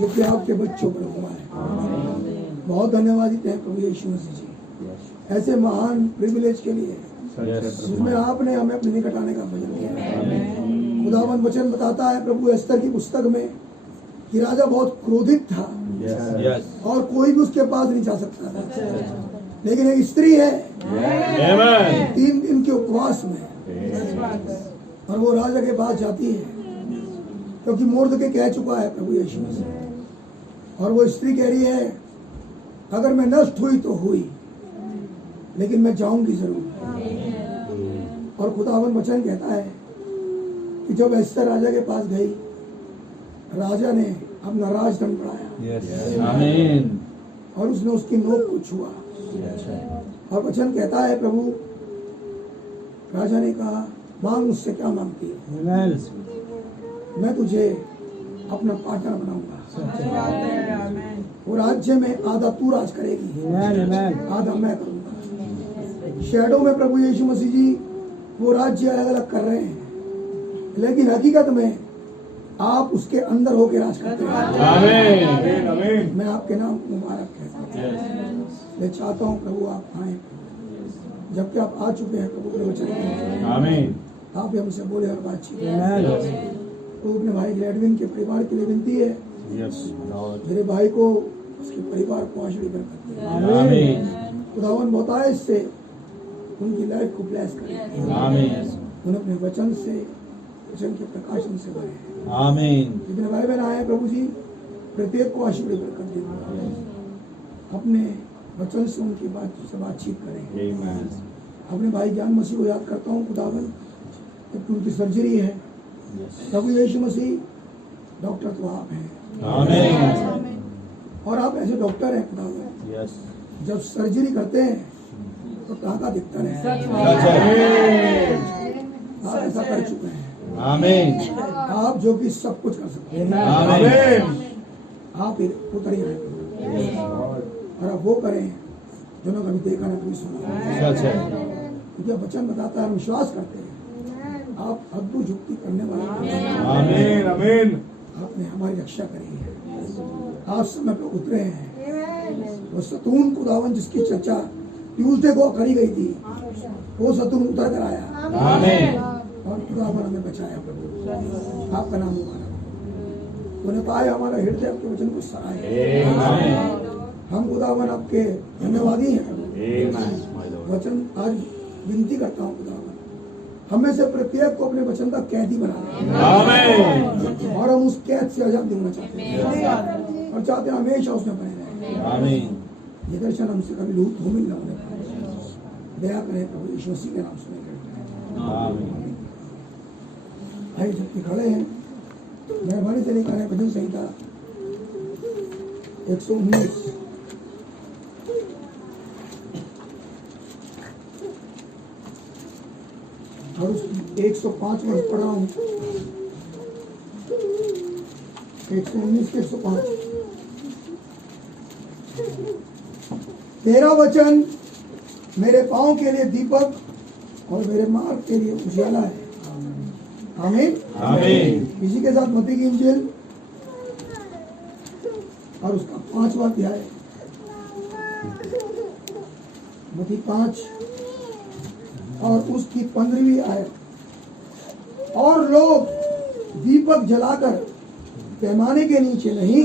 जो कि आपके बच्चों पर हुआ है। बहुत धन्यवादित हैं प्रभु यीशु मसीह जी ऐसे महान प्रिविलेज के लिए जिसमें आपने हमें अपने निकट आने का वचन दिया। खुदावंद वचन बताता है प्रभु एस्तर की पुस्तक में कि राजा बहुत क्रोधित था और कोई भी उसके पास नहीं जा सकता था, लेकिन एक स्त्री है 3 दिन के उपवास में और वो राजा के पास जाती है क्योंकि मुर्दके कह चुका है प्रभु यीशु मसीह, और वो स्त्री कह रही है अगर मैं नष्ट हुई तो हुई लेकिन मैं जाऊंगी जरूर। और खुदावन वचन कहता है कि जब एस्तर राजा के पास गई, राजा ने अपना राजदंड बढ़ाया आमीन और उसने उसकी नोक को छुआ। और वचन कहता है प्रभु राजा ने कहा मांग मुझसे क्या मांगती है, मैं तुझे अपना पार्टनर बनाऊंगा। वो राज्य में आधा तू राज करेगी, आधा मैं करूंगा। शैडो में प्रभु यीशु मसीह जी वो राज्य अलग अलग कर रहे हैं, लेकिन हकीकत में आप उसके अंदर होके राज करते हैं। मैं आपके नाम को मुबारक कहता हूँ। मैं चाहता हूँ प्रभु आप आए, जबकि आप आ चुके हैं प्रभु के वचन। आमीन आप हमसे बोले और बातचीत तो अपने भाई ग्लैडविन के परिवार के लिए विनती है, मेरे भाई को उसके परिवार को आशीर्वाद बरकत आमीन खुदावन बहुत इससे उनकी लाइफ को ब्लेस करें। आमीन उन्हें अपने वचन से वचन के प्रकाशन से भरे। आमीन जितने भाई बहन आए प्रभु जी प्रत्येक को आशीर्वाद बरकत दें, अपने वचन से उनकी बातचीत करें। अपने भाई ज्ञान मसीह को याद करता हूँ खुदावन, जबकि उनकी सर्जरी है प्रभु यीशु मसीह डॉक्टर तो आप हैं। आमीन और आप ऐसे डॉक्टर हैं खुदावन, जब सर्जरी करते हैं तो टाका दिखता है। आप ऐसा कर चुके हैं। आमीन आप जो कि सब कुछ कर सकते हैं। आमीन आप उतर ही आए और आप वो करें जो ना कभी देखा ना कभी सुना। क्योंकि वचन बताता है, हम विश्वास करते हैं आप अद्भुत युक्ति करने वाले। आमीन आमीन आपने हमारी रक्षा करी है, आप समय पर उतरे हैं। वो सतून खुदावन जिसकी चर्चा ट्यूसडे को करी गई थी, वो सतून उतर कर आया। आमीन और खुदावन हमें बचाया प्रभु, आपका नाम मुबारक। उन्हें पाए हमारा हृदय आपके वचन को सराहे। हम खुदावन आपके धन्यवादी हैं। वचन आज विनती करता हूँ खुदावन हमें से प्रत्येक को अपने वचन का कैदी बना दे और हम उस कैद से आजाद होना चाहते हैं और चाहते हैं हमेशा उसमें बने रहे। आमीन ये दर्शन हमसे कभी लूट धूमिल न होने पाए, दया करें प्रभु यीशु मसीह के नाम से। आमीन भाई जबकि खड़े हैं मेहरबानी से लेकर भजन संहिता 119 और उस 105 वर्ष पढ़ रहा हूँ। 119 के 105 तेरा वचन मेरे पाँव के लिए दीपक और मेरे मार्ग के लिए उजाला है। आमीन आमीन इसी के साथ मत्ती की इंजील और उसका 5वां अध्याय, मत्ती 5 और उसकी 15वीं आयत। और लोग दीपक जलाकर पैमाने के नीचे नहीं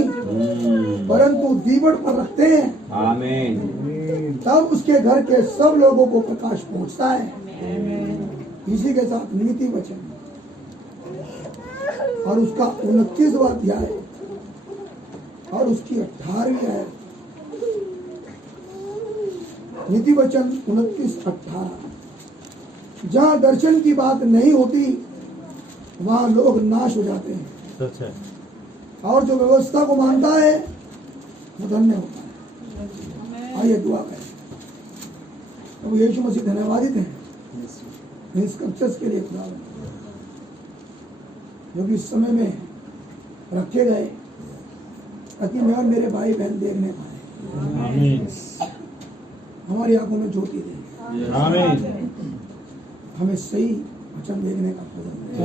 परंतु दीवट पर रखते हैं, आमीन तब उसके घर के सब लोगों को प्रकाश पहुंचता है। इसी के साथ नीति वचन और उसका 29वां अध्याय और उसकी 18वीं आयत। नीति वचन 29-18। जहाँ दर्शन की बात नहीं होती वहाँ लोग नाश हो जाते हैं, सच है। और जो व्यवस्था को मानता है वो धन्य होता है। आइए दुआ करें। प्रभु यीशु मसीह धन्यवादित हैं इन स्क्रिप्चर्स के लिए खुदा, जो कि इस समय में रखे गए ताकि मैं और मेरे भाई बहन देखने पाए। आमीन हमारी आंखों में ज्योति दे, आमीन हमें सही वचन देखने का फजल दे।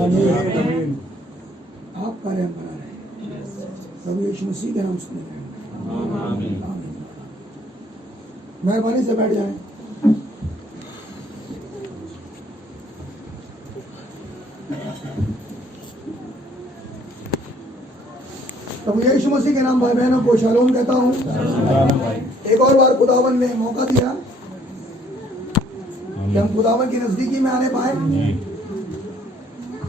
आपका रहम बना रहे। प्रभु यीशु मसीह के नाम सुने जाएंगे। आमीन। आमीन। मेहरबानी से बैठ जाएं। प्रभु यीशु मसीह के नाम भाई बहनों को शालोम कहता हूँ। एक और बार खुदावन ने मौका दिया कि हम खुदावन की नजदीकी में आने पाए।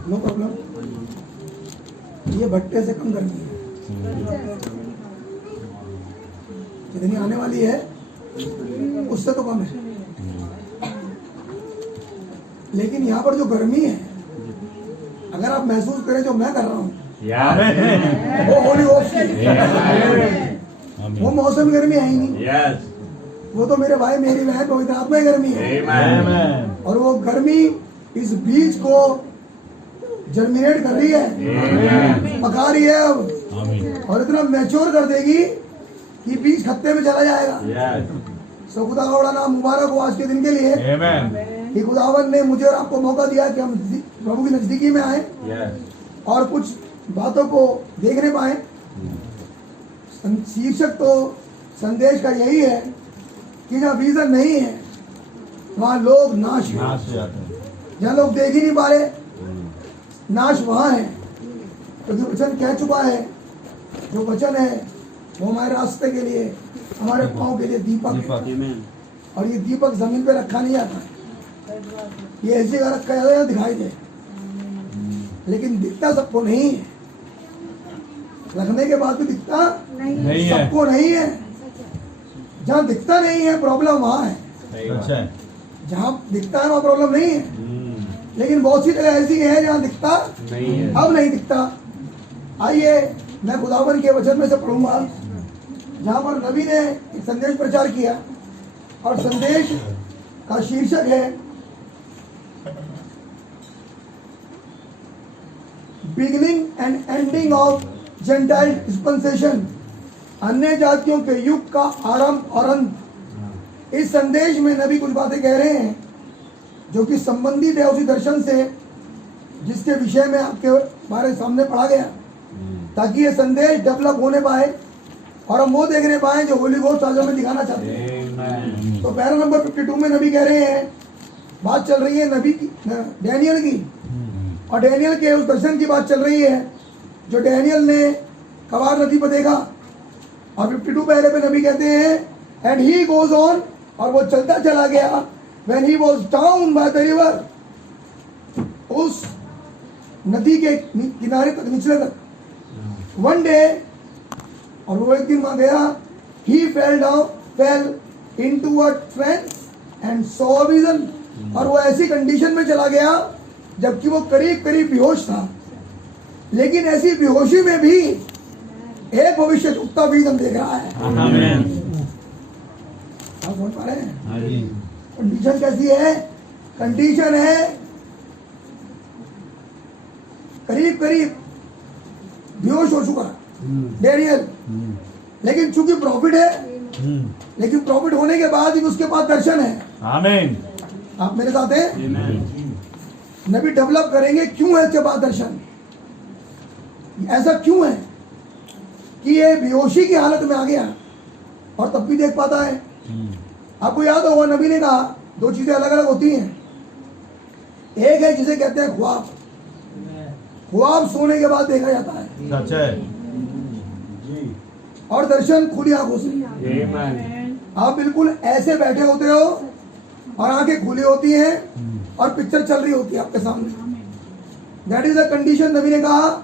No problem. ये भट्टे से कम गर्मी है, जितनी आने वाली है उससे तो कम है, लेकिन यहाँ पर जो गर्मी है अगर आप महसूस करें जो मैं कर रहा हूँ वो होली होप्स की, वो मौसम गर्मी है ही नहीं। वो तो मेरे भाई मेरी बहन पवित्र आत्मा की गर्मी है, और वो गर्मी इस बीज को जर्मिनेट कर रही है, पका रही है अब, और इतना मैच्योर कर देगी कि बीज खत्ते में चला जाएगा। सो खुदा का बड़ा नाम मुबारक हो आज के दिन के लिए कि खुदावन ने मुझे और आपको मौका दिया कि हम प्रभु की नजदीकी में आए और कुछ बातों को देखने पाए। शीर्षक तो संदेश का यही है कि जहाँ विजन नहीं है वहाँ लोग नाश हो जाते हैं। जहाँ लोग देख ही नहीं पा रहे, नाश वहाँ है, क्योंकि वचन कह चुका है, जो वचन है वो हमारे रास्ते के लिए, हमारे पाँव के लिए दीपक है। और ये दीपक जमीन पे रखा नहीं जाता है, ये ऐसी जगह रखा जाता है दिखाई दे, लेकिन दिखता सबको नहीं है। रखने के बाद भी दिखता नहीं सबको नहीं है। जहाँ दिखता नहीं है प्रॉब्लम वहाँ है, जहाँ दिखता है वहाँ प्रॉब्लम नहीं है। लेकिन बहुत सी जगह ऐसी है जहाँ दिखता नहीं है, अब नहीं दिखता। आइए मैं खुदावन के वचन में से पढ़ूंगा जहाँ पर नबी ने एक संदेश प्रचार किया, और संदेश का शीर्षक है beginning and ending of gentile dispensation, अन्य जातियों के युग का आरंभ और अंत। इस संदेश में नबी कुछ बातें कह रहे हैं जो कि संबंधित है उसी दर्शन से जिसके विषय में आपके हमारे सामने पढ़ा गया, ताकि ये संदेश डेवलप होने पाए और हम वो देखने पाए जो होली घोस्ट आज हमें दिखाना चाहते हैं। तो पैरा नंबर 52 में नबी कह रहे हैं, बात चल रही है नबी की, डैनियल की, और डैनियल के उस दर्शन की बात चल रही है जो डैनियल ने कबार नदी पर देखा। और 52 पहले पे नबी कहते हैं एंड ही गोज ऑन, और वो चलता चला गया when he was down by the river, उस नदी के किनारे तक, निचले तक, one day, और वो एक दिन वहां गया, he fell into a trance and saw a vision, और वो ऐसी कंडीशन में चला गया जबकि वो करीब करीब बेहोश था, लेकिन ऐसी बेहोशी में भी एक भविष्य उगता बीज हम देख रहा है। आप समझ पा रहे हैं कंडीशन कैसी है? कंडीशन है करीब करीब बेहोश हो चुका डैनियल, लेकिन चूंकि प्रॉफिट है, लेकिन प्रॉफिट होने के बाद ही उसके पास दर्शन है। आमीन। आप मेरे साथ हैं? नबी डेवलप करेंगे क्यों है इसके पास दर्शन, ऐसा क्यों है कि ये बेहोशी की हालत में आ गया और तब भी देख पाता है। आपको याद होगा नबी ने कहा दो चीजें अलग अलग होती हैं, एक है जिसे कहते हैं ख्वाब, ख्वाब सोने के बाद देखा जाता है, सच है, और दर्शन खुली आंखों से। आप बिल्कुल ऐसे बैठे होते हो और आंखें खुली होती हैं और पिक्चर चल रही होती है आपके सामने। That is a condition. नबी ने कहा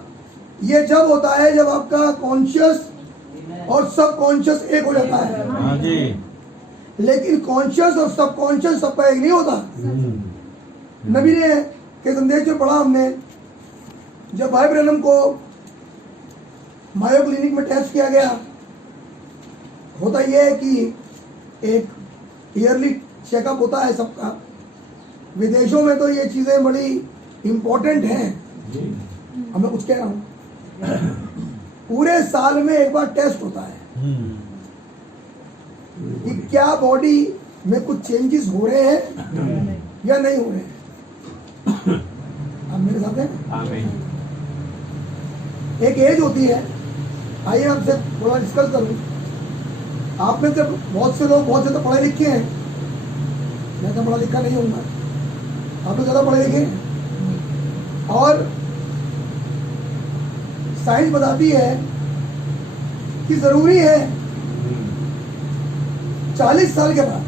ये जब होता है जब आपका कॉन्शियस और सबकॉन्शियस एक हो जाता है, लेकिन कॉन्शियस और सबकॉन्शियस सबका एक नहीं होता। नबी ने के संदेश में पढ़ा हमने, जब भाई ब्रैनम को मायो क्लिनिक में टेस्ट किया गया, होता यह है कि एक ईयरली चेकअप होता है सबका। विदेशों में तो ये चीजें बड़ी इंपॉर्टेंट हैं, अब मैं कुछ कह रहा हूँ, पूरे साल में एक बार टेस्ट होता है कि क्या बॉडी में कुछ चेंजेस हो रहे हैं या नहीं हो रहे हैं। आप मेरे साथ हैं? एक एज होती है आइए आपसे थोड़ा डिस्कस करूं। आप में से बहुत से लोग बहुत ज़्यादा पढ़े लिखे हैं, मैं तो पढ़ा लिखा नहीं हूँ, आप लोग ज़्यादा पढ़े लिखे हैं। और साइंस बताती है कि ज़रूरी है 40 साल के बाद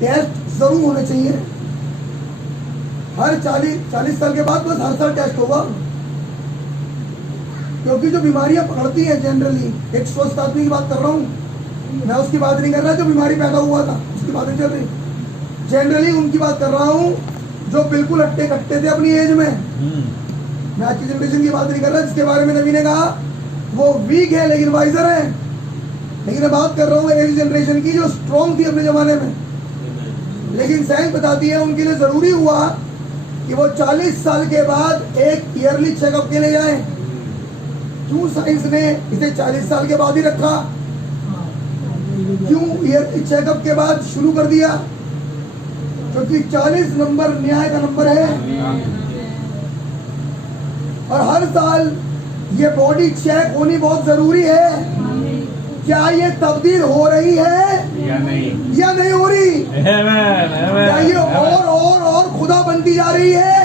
टेस्ट जरूर होने चाहिए। हर 40 साल के बाद बस हर साल टेस्ट होगा, क्योंकि जो बीमारियां पकड़ती हैं जनरली, एक स्वस्थ आदमी की बात कर रहा हूँ मैं, उसकी बात नहीं कर रहा जो बीमारी पैदा हुआ था उसकी बात नहीं चल रही, जनरली उनकी बात कर रहा हूँ जो बिल्कुल हट्टे कट्टे थे अपनी एज में। मैं आज की जनरेशन की बात नहीं कर रहा जिसके बारे में नबी ने कहा वो वीक है लेकिन वाइजर है, लेकिन मैं बात कर रहा हूँ एज जनरेशन की जो स्ट्रॉन्ग थी अपने जमाने में। लेकिन साइंस बताती है उनके लिए जरूरी हुआ कि वो 40 साल के बाद एक ईयरली चेकअप के लिए जाएं। क्यों साइंस ने इसे 40 साल के बाद ही रखा, क्यों ईयरली चेकअप के बाद शुरू कर दिया? क्योंकि 40 नंबर न्याय का नंबर है, और हर साल ये बॉडी चेक होनी बहुत जरूरी है। क्या ये तब्दील हो रही है या नहीं हो रही? क्या ये और खुदा बनती जा रही है,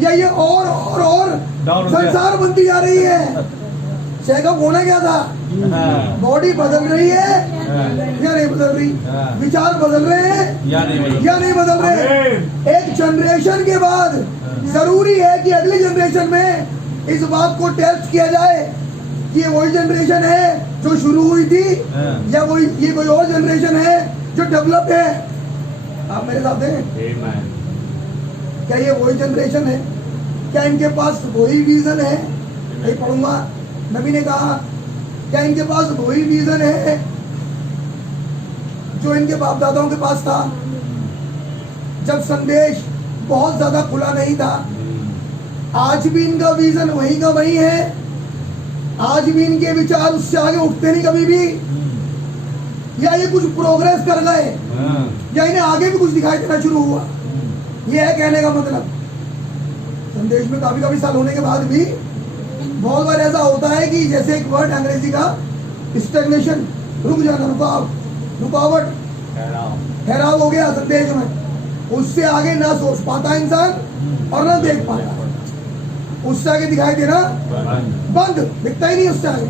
या ये और संसार बनती जा रही है? चेकअप होना क्या था? बॉडी बदल रही है या नहीं बदल रही? विचार बदल रहे हैं या नहीं बदल रहे? एक जनरेशन के बाद जरूरी है कि अगली जनरेशन में इस बात को टेस्ट किया जाए कि ये वही जनरेशन है जो शुरू हुई थी या वो ये कोई और जनरेशन है जो डेवलप है। आप मेरे साथ हैं? क्या ये वही जनरेशन है? क्या इनके पास वही विजन है? नहीं पढ़ूंगा, नबी ने कहा क्या इनके पास वही विजन है जो इनके बाप दादाओं के पास था जब संदेश बहुत ज्यादा खुला नहीं था? आज भी इनका विजन वही का वही है, आज भी इनके विचार उससे आगे उठते नहीं कभी भी, या ये कुछ प्रोग्रेस कर गए, या इन्हें आगे भी कुछ दिखाई देना शुरू हुआ? ये है कहने का मतलब। संदेश में काफी साल होने के बाद भी बहुत बार ऐसा होता है कि जैसे एक वर्ड अंग्रेजी का स्टैग्नेशन, रुक जाना, रुकावट, ठहराव हो गया संदेश में, उससे आगे ना सोच पाता इंसान और ना देख पाता, उससे आगे दिखाई देना बंद, दिखता ही नहीं उससे आगे,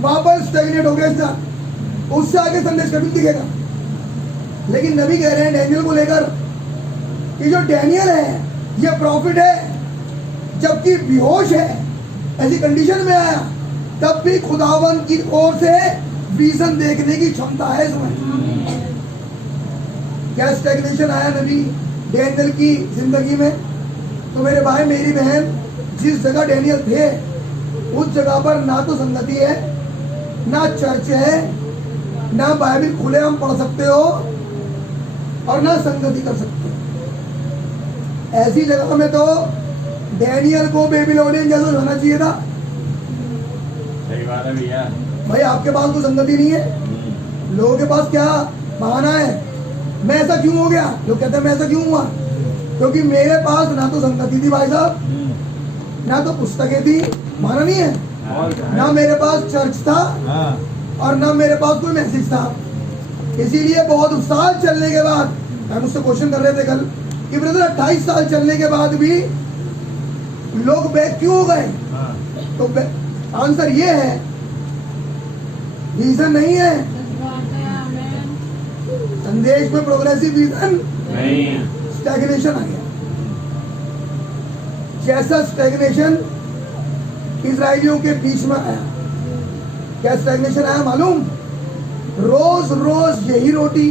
वापस स्टैग्नेट हो गया इंसान, उससे आगे संदेश कभी दिखेगा। लेकिन नबी कह रहे हैं डैनियल को लेकर कि जो डैनियल है ये प्रॉफिट है, जबकि बेहोश है, ऐसी कंडीशन में आया तब भी खुदावन की ओर से विजन देखने की क्षमता है इसमें। क्या स्टैग्नेशन आया नबी डैनियल की जिंदगी में? तो मेरे भाई मेरी बहन, जिस जगह डैनियल थे उस जगह पर ना तो संगति है, ना चर्च है, ना बाइबल खुले हम पढ़ सकते हो, और ना संगति कर सकते हो। ऐसी जगह में तो डैनियल को बेबीलोनियन जैसा होना चाहिए था। सही बात है भैया। भाई आपके पास तो संगति नहीं है, लोगों के पास क्या बहाना है, मैं ऐसा क्यों हो गया? लोग कहते हैं मैं ऐसा क्यों हुआ? क्योंकि मेरे पास ना तो संगति थी भाई साहब, ना तो पुस्तकें थी, माना नहीं है, ना मेरे पास चर्च था, और ना मेरे पास कोई मैसेज था। इसीलिए बहुत साल चलने के बाद, हम मुझसे क्वेश्चन कर रहे थे कल कि ब्रदर 28 साल चलने के बाद भी लोग बैक क्यों हो गए? तो आंसर ये है, रीजन नहीं है, संदेश में प्रोग्रेसिव रीजन नहीं, स्टैग्नेशन आ गया। जैसा स्टैग्नेशन इजराइलियों के बीच में आया, क्या स्टैग्नेशन आया मालूम? रोज रोज यही रोटी,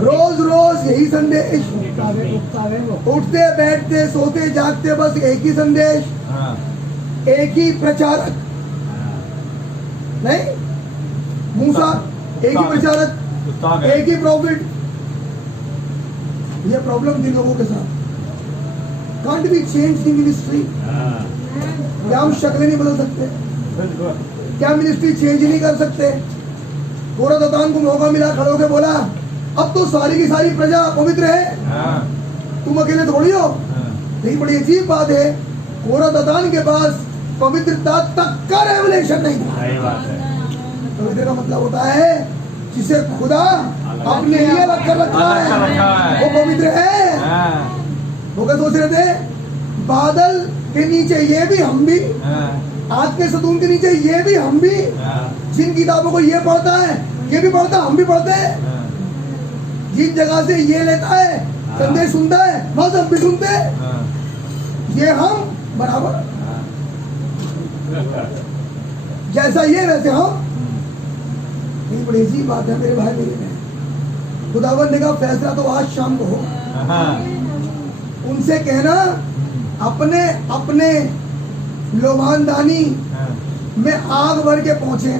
रोज रोज यही संदेश, उठते बैठते सोते जागते बस एक ही संदेश, एक ही प्रचारक, नहीं मूसा एक ही प्रचारक, एक ही प्रॉफिट। ये प्रॉब्लम थी लोगों के साथ। Can't be change the ministry. क्या हम शक्लें नहीं बदल सकते? क्या मिनिस्ट्री चेंज नहीं कर सकते? कोरा दतान को मौका मिला, खड़े होकर बोला अब तो सारी की सारी प्रजा पवित्र है, तुम अकेले थोड़ी हो। लेकिन बड़ी अजीब बात है, कोरा दतान के पास पवित्रता तक का रेवलेशन नहीं था। सही बात है। पवित्र का मतलब होता है जिसे खुदा अपने लिए अलग कर रखा है, वो पवित्र है। वो क्या सोच रहे थे? बादल के नीचे ये भी हम भी, आग के सतून के नीचे ये भी हम भी, जिन किताबों को ये पढ़ता है ये भी पढ़ता, हम भी पढ़ते हैं। जिस जगह से ये लेता है संदेश सुनता है वहां सब भी सुनते हैं। ये हम बराबर, जैसा ये वैसे हम। ये बड़ी अजीब बात है मेरे भाई मेरे बहन। खुदावन ने कहा फैसला तो आज शाम को हो। उनसे कहना अपने अपने लोबानदानी में आग भर के पहुंचे,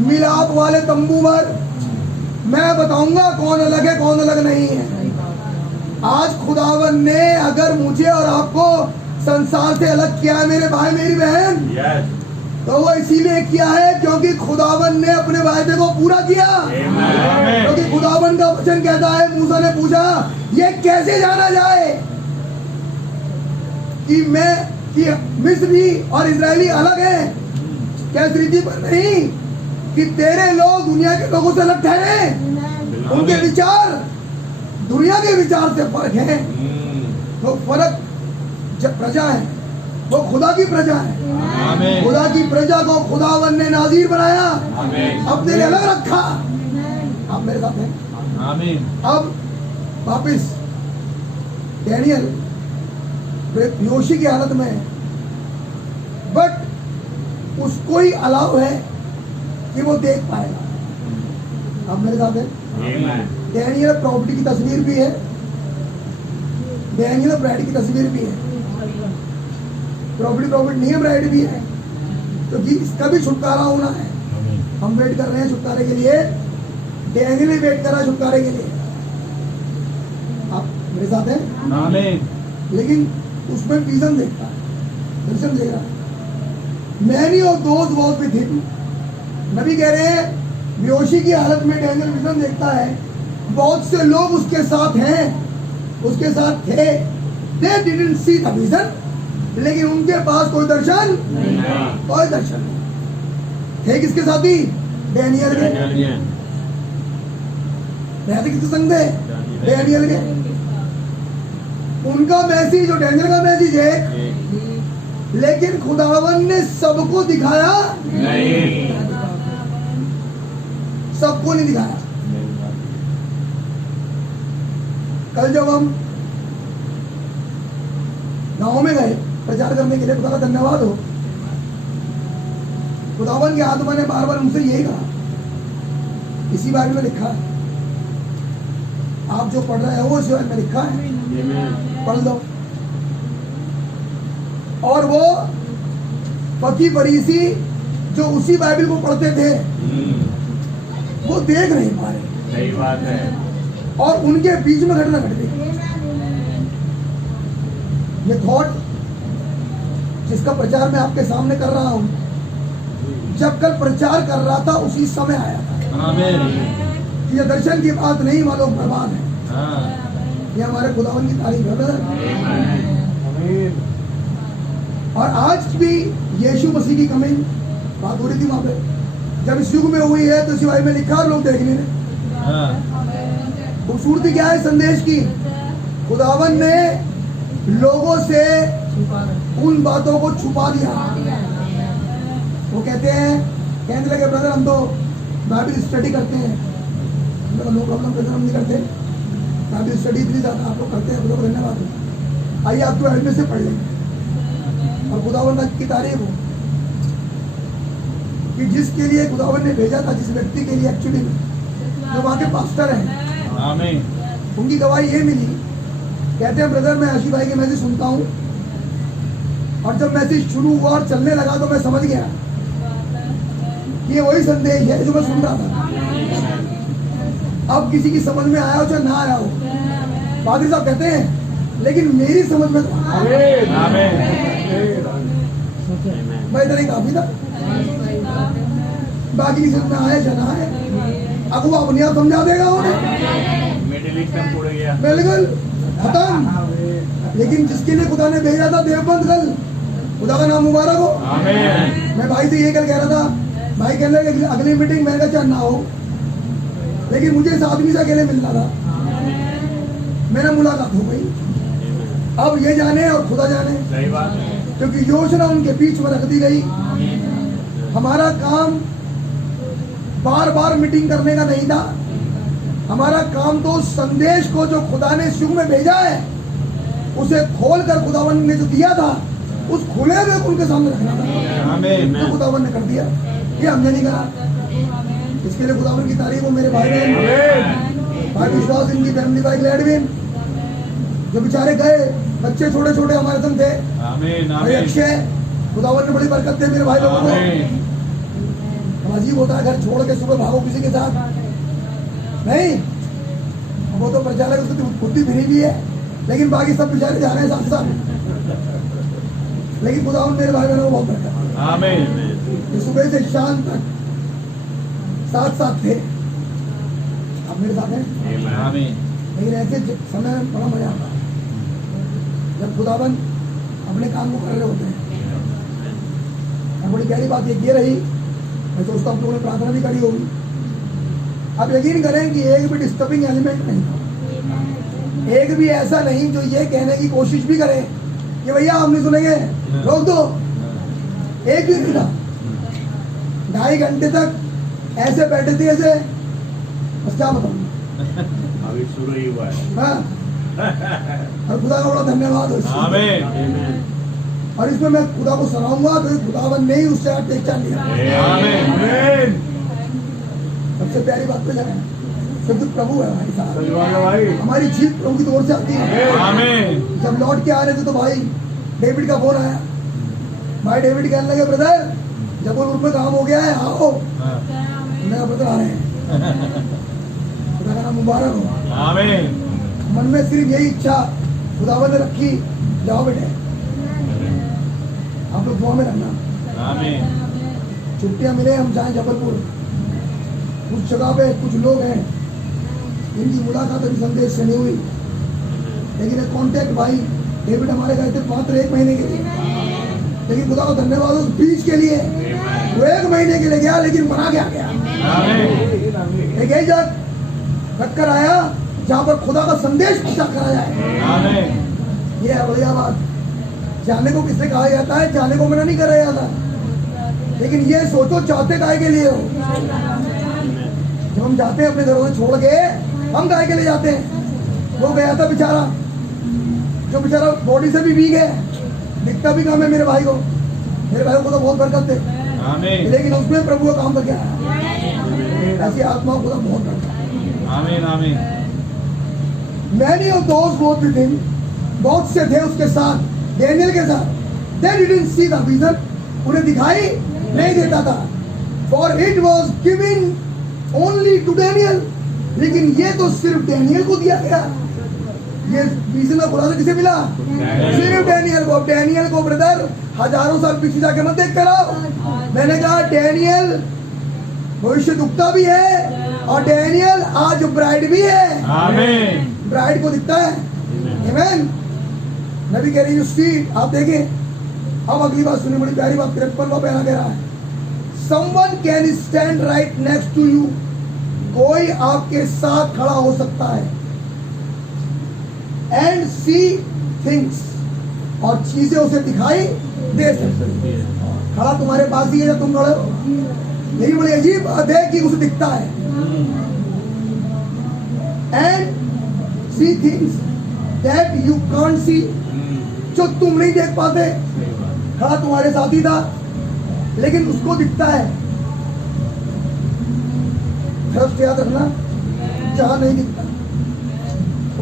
मिलाप वाले तंबू पर। मैं बताऊंगा कौन अलग है कौन अलग नहीं है। आज खुदावन ने अगर मुझे और आपको संसार से अलग किया है मेरे भाई मेरी बहन, तो वो इसीलिए किया है क्योंकि खुदावन ने अपने वायदे को पूरा किया। क्योंकि खुदावन का वचन कहता है, मूसा ने पूछा ये कैसे जाना जाए कि मिस्री और इजरायली अलग है? क्या इस रीति पर नहीं कि तेरे लोग दुनिया के लोगों से अलग ठहरे? उनके विचार दुनिया के विचार से फर्क है। तो फर्क जब प्रजा है वो खुदा की प्रजा है। खुदा की प्रजा को खुदावन ने नाज़ीर बनाया, अपने लिए अलग रखा। आप मेरे साथ हैं? अब वापिस डैनियल बेहोशी की हालत में है, बट उसको ही अलाउ है कि वो देख पाएगा। आप मेरे साथ हैं? डैनियल प्रॉपर्टी की तस्वीर भी है, डैनियल ब्राइड की तस्वीर भी है। प्रॉपर्टी नहीं है, ब्राइड भी है, क्योंकि इसका भी छुटकारा होना है। हम वेट कर रहे हैं छुटकारे के लिए, डैनियल भी वेट कर रहा है छुटकारे के लिए। आप मेरे साथ हैं? लेकिन उसमें विजन देखता है, दर्शन देख रहा है। मैनी और दोस्त बहुत भी थे। नबी कह रहे हैं बेहोशी की हालत में डैनियल विजन देखता है। बहुत से लोग उसके साथ हैं, उसके साथ थे। They didn't see the vision, लेकिन उनके पास कोई दर्शन कोई दर्शन नहीं थे। किसके साथ ही? डैनियल के। रहते किसके संग थे? डैनियल के। उनका मैसेज और डैनियल का मैसेज है, लेकिन खुदावन ने सबको दिखाया नहीं, सबको नहीं दिखाया। कल जब हम गांव में गए प्रचार करने के लिए, खुदा का धन्यवाद हो, खुदावन के आत्मा ने बार बार उनसे यही कहा। इसी बारे में लिखा है, आप जो पढ़ रहे हैं वो इसी बारे में लिखा है, पढ़ लो। और वो फकी फरीसी जो उसी बाइबल को पढ़ते थे वो देख नहीं पा रहे। सही बात है। और उनके बीच में घटना घट गई। ये थॉट जिसका प्रचार मैं आपके सामने कर रहा हूं, जब कल प्रचार कर रहा था उसी समय आया था। ये दर्शन की बात नहीं, वो लोग बर्बाद है। ये हमारे खुदावन की तारीफ है। और आज भी यीशु मसीह की कमी बात हो रही थी वहां पे, जब इस युग में हुई है तो सिवाय में लिखा लोग देख लेने। खूबसूरती क्या है संदेश की? खुदावन ने लोगों से उन बातों को छुपा दिया। वो कहते हैं, कहने लगे ब्रदर हम तो बाइबल स्टडी करते हैं। नो प्रॉब्लम ब्रदर, हम नहीं करते बाइबल स्टडी, इतनी ज़्यादा आप लोग करते हैं, बहुत धन्यवाद। आइए आप तो हेल्मेट से पढ़ लेंगे। और खुदावन की तारीफ हो कि जिसके लिए खुदावन ने भेजा था, जिस व्यक्ति के लिए एक्चुअली जो वहाँ के पास्टर हैं, उनकी गवाही ये मिली। कहते हैं ब्रदर मैं आशी भाई के मैसेज सुनता हूँ, और जब मैसेज शुरू हुआ और चलने लगा तो मैं समझ गया कि ये वही संदेश है जो मैं सुन रहा था। अब किसी की समझ में आया हो चाहे ना आया हो, पादरी साहब कहते हैं, लेकिन मेरी समझ में तो मैं इधर ही काफी था। बाकी की समझ में आया चाहे ना आए, अब वो अपने आप समझा देगा उन्हें। बिल्कुल खत्म। लेकिन जिसके लिए खुदा ने भेजा था देवबंद कल, खुदा का नाम मुबारक हो। आमीन। मैं भाई से ये कल कह रहा था, भाई कह रहे कि अगली मीटिंग मैंने कहा चाहे ना हो, लेकिन मुझे इस आदमी से अकेले मिलना था, मेरा मुलाकात हो गई। अब ये जाने और खुदा जाने, सही बात है। क्योंकि योजना उनके बीच में रख दी गई। हमारा काम बार बार मीटिंग करने का नहीं था, हमारा काम तो संदेश को जो खुदा ने इस युग में भेजा है उसे खोल कर खुदावन ने जो दिया था उस खुले हुए उनके सामने रखना था। आमीन। तो खुदावन ने कर दिया, ये हमने नहीं करा। इसके लिए खुदावन की तारीफ हो मेरे भाई बहन, भाई विश्वास, इनकी फैमिली, भाई ग्लैडविन जो बेचारे गए, बच्चे छोटे छोटे हमारे संग थे। आमीन। भाई अक्षय, खुदावन ने बड़ी बरकत दी मेरे भाई लोगों को। आमीन। अजीब होता है घर छोड़ के सुबह भागो किसी के साथ, नहीं, वो तो प्रचारक उसकी बुद्धि फिरी भी है, लेकिन बाकी सब बेचारे जा रहे हैं साथ साथ। लेकिन खुदावन मेरे भाई बहनों को बहुत बरकत। आमीन। सुबह से शाम तक साथ साथ थे, आप मेरे साथ हैं। आमीन। लेकिन ऐसे समय में बड़ा मजा आता है जब खुदावन अपने काम को कर रहे होते हैं। और बड़ी गहरी बात ये रही, मैं सोचता हूँ लोगों ने प्रार्थना भी करी होगी। आप यकीन करें कि एक भी डिस्टर्बिंग एलिमेंट नहीं था, एक भी ऐसा नहीं जो ये कहने की कोशिश भी करे कि भैया हम नहीं सुनेंगे, रोक दो, एक भी नहीं था। 2.5 घंटे तक ऐसे बैठे थे, ऐसे बस क्या बताऊँ, अभी शुरू ही हुआ है। हाँ। और खुदा का बड़ा धन्यवाद हो इसके। आमीन। और इसमें मैं खुदा को सराहूंगा तो खुदावन ने ही उससे अपेक्षा लिया। आमीन। सबसे प्यारी बात तो जाए, शुद्ध प्रभु है भाई साहब, सच बात है भाई। हमारी जीत प्रभु की ओर से आती है। आमीन। जब लौट के आ रहे थे तो भाई डेविड का फोन आया, भाई डेविड कहने लगे ब्रदर जबलपुर में काम हो गया है, आओ। मेरा ब्रदर आ रहे हैं, खुदा का नाम मुबारक हो। आमीन। मन में सिर्फ यही इच्छा खुदावन ने रखी, जाओ बेटे आप लोग दुआ में रखना। आमीन। छुट्टियां मिले हम जाएं जबलपुर, कुछ जगह पे कुछ लोग हैं इनकी मुलाकात अभी संदेश से नहीं हुई, लेकिन एक कॉन्टेक्ट भाई डेविड हमारे गए थे मात्र 1 महीने के लिए, लेकिन खुदा को धन्यवाद उस बीच के लिए, वो 1 महीने के लिए गया लेकिन बना के आ गया। एक ही जगह रख कर आया जहाँ पर खुदा का संदेश पहुंचा करा जाए। आमीन। ये है बढ़िया बात। जाने को किससे कहा जाता है, जाने को मना नहीं करा जाता, लेकिन ये सोचो चाहते काहे के लिए हो। जब हम जाते हैं अपने घरों से छोड़ के, हम काहे के लिए जाते हैं। वो गया था बेचारा, जो बेचारा बॉडी से भी वीक है, दिखता भी कम है मेरे भाई को, मेरे भाई को तो बहुत बरकत थे, आमीन। लेकिन उसमें प्रभु का काम करके आया। ऐसी आत्मा को तो बहुत बरकत। आमीन। आमीन। Many of those was with him, बहुत से थे उसके साथ, डैनियल के साथ। They didn't see the vision, उन्हें दिखाई नहीं देता था। For it was given only to Daniel, लेकिन ये तो सिर्फ डैनियल को दिया गया। ये विजन का खुलासा किसे मिला? सिर्फ डैनियल को। डैनियल को ब्रदर हजारों साल पीछे जाके मत देख कर आओ। मैंने कहा डैनियल भविष्य दुखता भी है और डैनियल आज ब्राइड भी है। आमीन। ब्राइड को दिखता है। आमीन। नबी कह रही है सीट, आप देखें। अब अगली बात सुनिए, बड़ी प्यारी बात 53वां पहना कह रहा है, someone can stand right next to you, कोई आपके साथ खड़ा हो सकता है, एंड सी थिंग्स, और चीजें उसे दिखाई दे सकती है। खड़ा तुम्हारे पास ही है जब तुम खड़े हो। यही बड़ी अजीब बात है कि उसे दिखता है, and see things that you can't see, जो तुम नहीं देख पाते। खड़ा तुम्हारे साथ ही था लेकिन उसको दिखता है। फर्स्ट याद रखना, जहां नहीं दिखता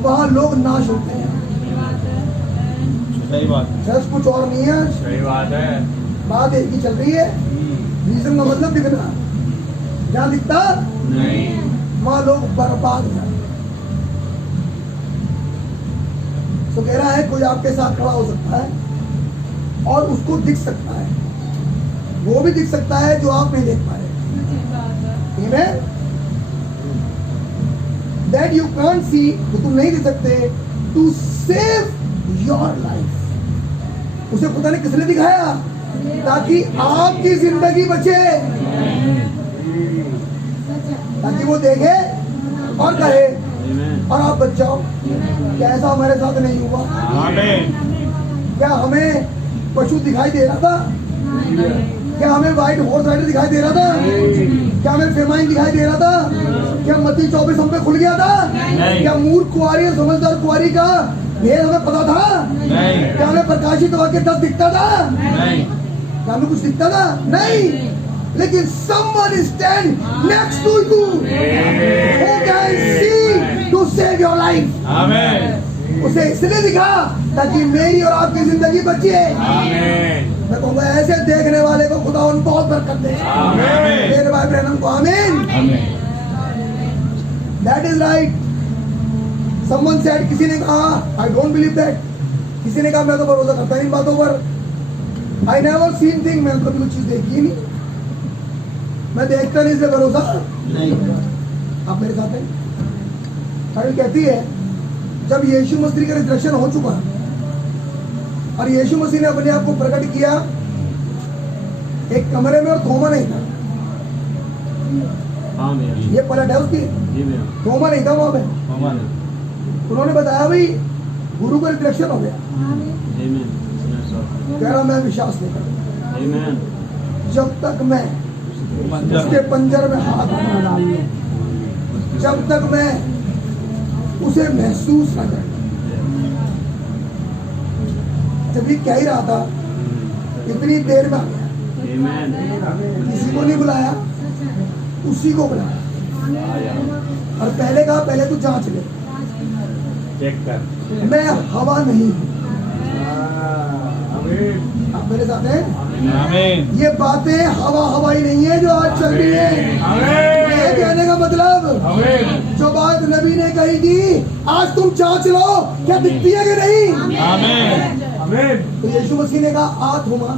वहां लोग नाश होते हैं। सही बात है। फर्स्ट कुछ और नहीं है, सही बात है। बात एक ही चल रही है। रीजन का मतलब दिखना, जहां दिखता नहीं, वहां लोग बर्बाद हो जाते। तो कह रहा है कोई आपके साथ खड़ा हो सकता है और उसको दिख सकता है, वो भी दिख सकता है जो आप नहीं देख पा रहे। Amen? That you can't see, तो तुम नहीं देख सकते, to save your life, उसे खुदा ने किसने दिखाया? ताकि आपकी जिंदगी बचे, ताकि वो देखे और कहे और आप बच जाओ। क्या ऐसा हमारे साथ नहीं हुआ? आमीन। क्या हमें पशु दिखाई दे रहा था? क्या हमें व्हाइट हॉर्स राइडर दिखाई दे रहा था? क्या हमें फेमाइन दिखाई दे रहा था? क्या मत्ती 24 हम पे खुल गया था? क्या मूर्ख कुंवारी और समझदार कुंवारी का भेद हमें पता था? नहीं। क्या हमें प्रकाशित वाक्य तब दिखता था? नहीं। क्या हमें कुछ दिखता था? नहीं। लेकिन someone is stand next to you who can see to save your life. आमीन। उसे इसलिए दिखा ताकि मेरी और आपकी जिंदगी बचे। आमीन। मैं कहूँगा ऐसे देखने वाले को खुदा उन बहुत बरकत दे। आमीन। मेरे भाई बहनों को आमीन। आमीन। That is right. Someone said, किसी ने कहा I don't believe that. किसी ने कहा मैं तो भरोसा करता नहीं इन बातों पर। I never seen thing, मैं कभी कुछ चीज देखी ही नहीं, मैं देखता नहीं इसलिए भरोसा नहीं। आप मेरे साथ हैं? बाइबल कहती है जब यीशु मसीह का रिजरेक्शन हो चुका और यीशु मसीह ने अपने आप को प्रकट किया एक कमरे में और थोमा नहीं था। ये पलट है उसकी, थोमा नहीं था वहां पे। उन्होंने बताया भाई गुरु का रिजरेक्शन हो गया। कह रहा मैं विश्वास नहीं करता जब तक मैं उसके पंजर में हाथ न डाल लूं, जब तक मैं उसे महसूस न कर। जब ये कह ही रहा था इतनी देर में आ गया, किसी को नहीं बुलाया, उसी को बुलाया और पहले कहा पहले तू जांच ले, चेक कर, मैं हवा नहीं हूं। आप मेरे साथ हैं? आमीन। ये बातें हवाई नहीं है जो आज चल रही है। आमीन। ये कहने का मतलब आमीन। जो बात नबी ने कही थी आज तुम जांच लो क्या दिखती है कि नहीं। आमीन। आमीन। तो यीशु मसीह ने कहा आ थोमा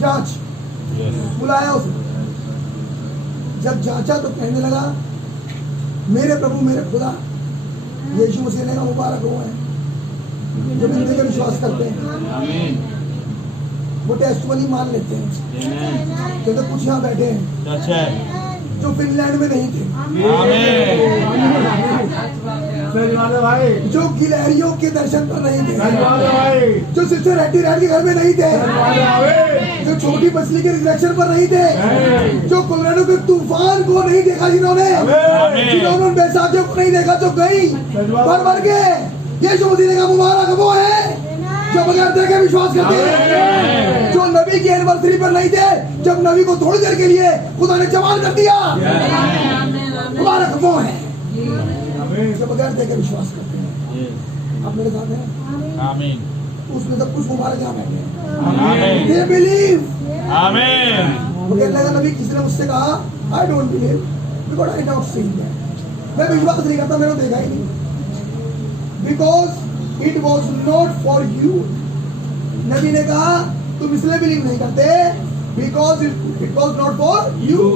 जांच, बुलाया उसने। जब जांचा तो कहने लगा मेरे प्रभु मेरे खुदा। यीशु मसीह ने कहा मुबारक हो है जो मिलने का विश्वास करते हैं। आमीन। वो टेस्टमनी मान लेते हैं। तो कुछ यहाँ बैठे हैं सच है। जो फिनलैंड में नहीं थे, आमीन। जो गिलहरियों के दर्शन पर नहीं थे, जो सिस्टर रेड्डी रैड के घर में नहीं थे, जो छोटी मछली के रिजरेक्शन पर नहीं थे, जो कोलोराडो के तूफान को नहीं देखा, जिन्होंने बैसाखियों को नहीं देखा, जो गई भर के। यीशु मसीह ने कहा मुबारक वो है जो बगैर देखे विश्वास करते हैं, जो नबी की एनिवर्सरी पर नहीं थे, जब नबी को थोड़ी देर के लिए खुदा ने जवान कर दिया। मुबारक वो है जो बगैर देखे विश्वास करते हैं। आप मेरे साथ हैं? आमीन। उसमें सब कुछ मुबारक यहाँ बैठे हैं। आमीन। They believe। आमीन। वो कहने लगा नबी किसी ने मुझसे कहा I don't believe because I not seen that। मैं विश्वास नहीं करता, मैंने देखा ही नहीं। Because it was not for you। नबी ने कहा तुम इसलिए बिलीव नहीं करते because it was not for you।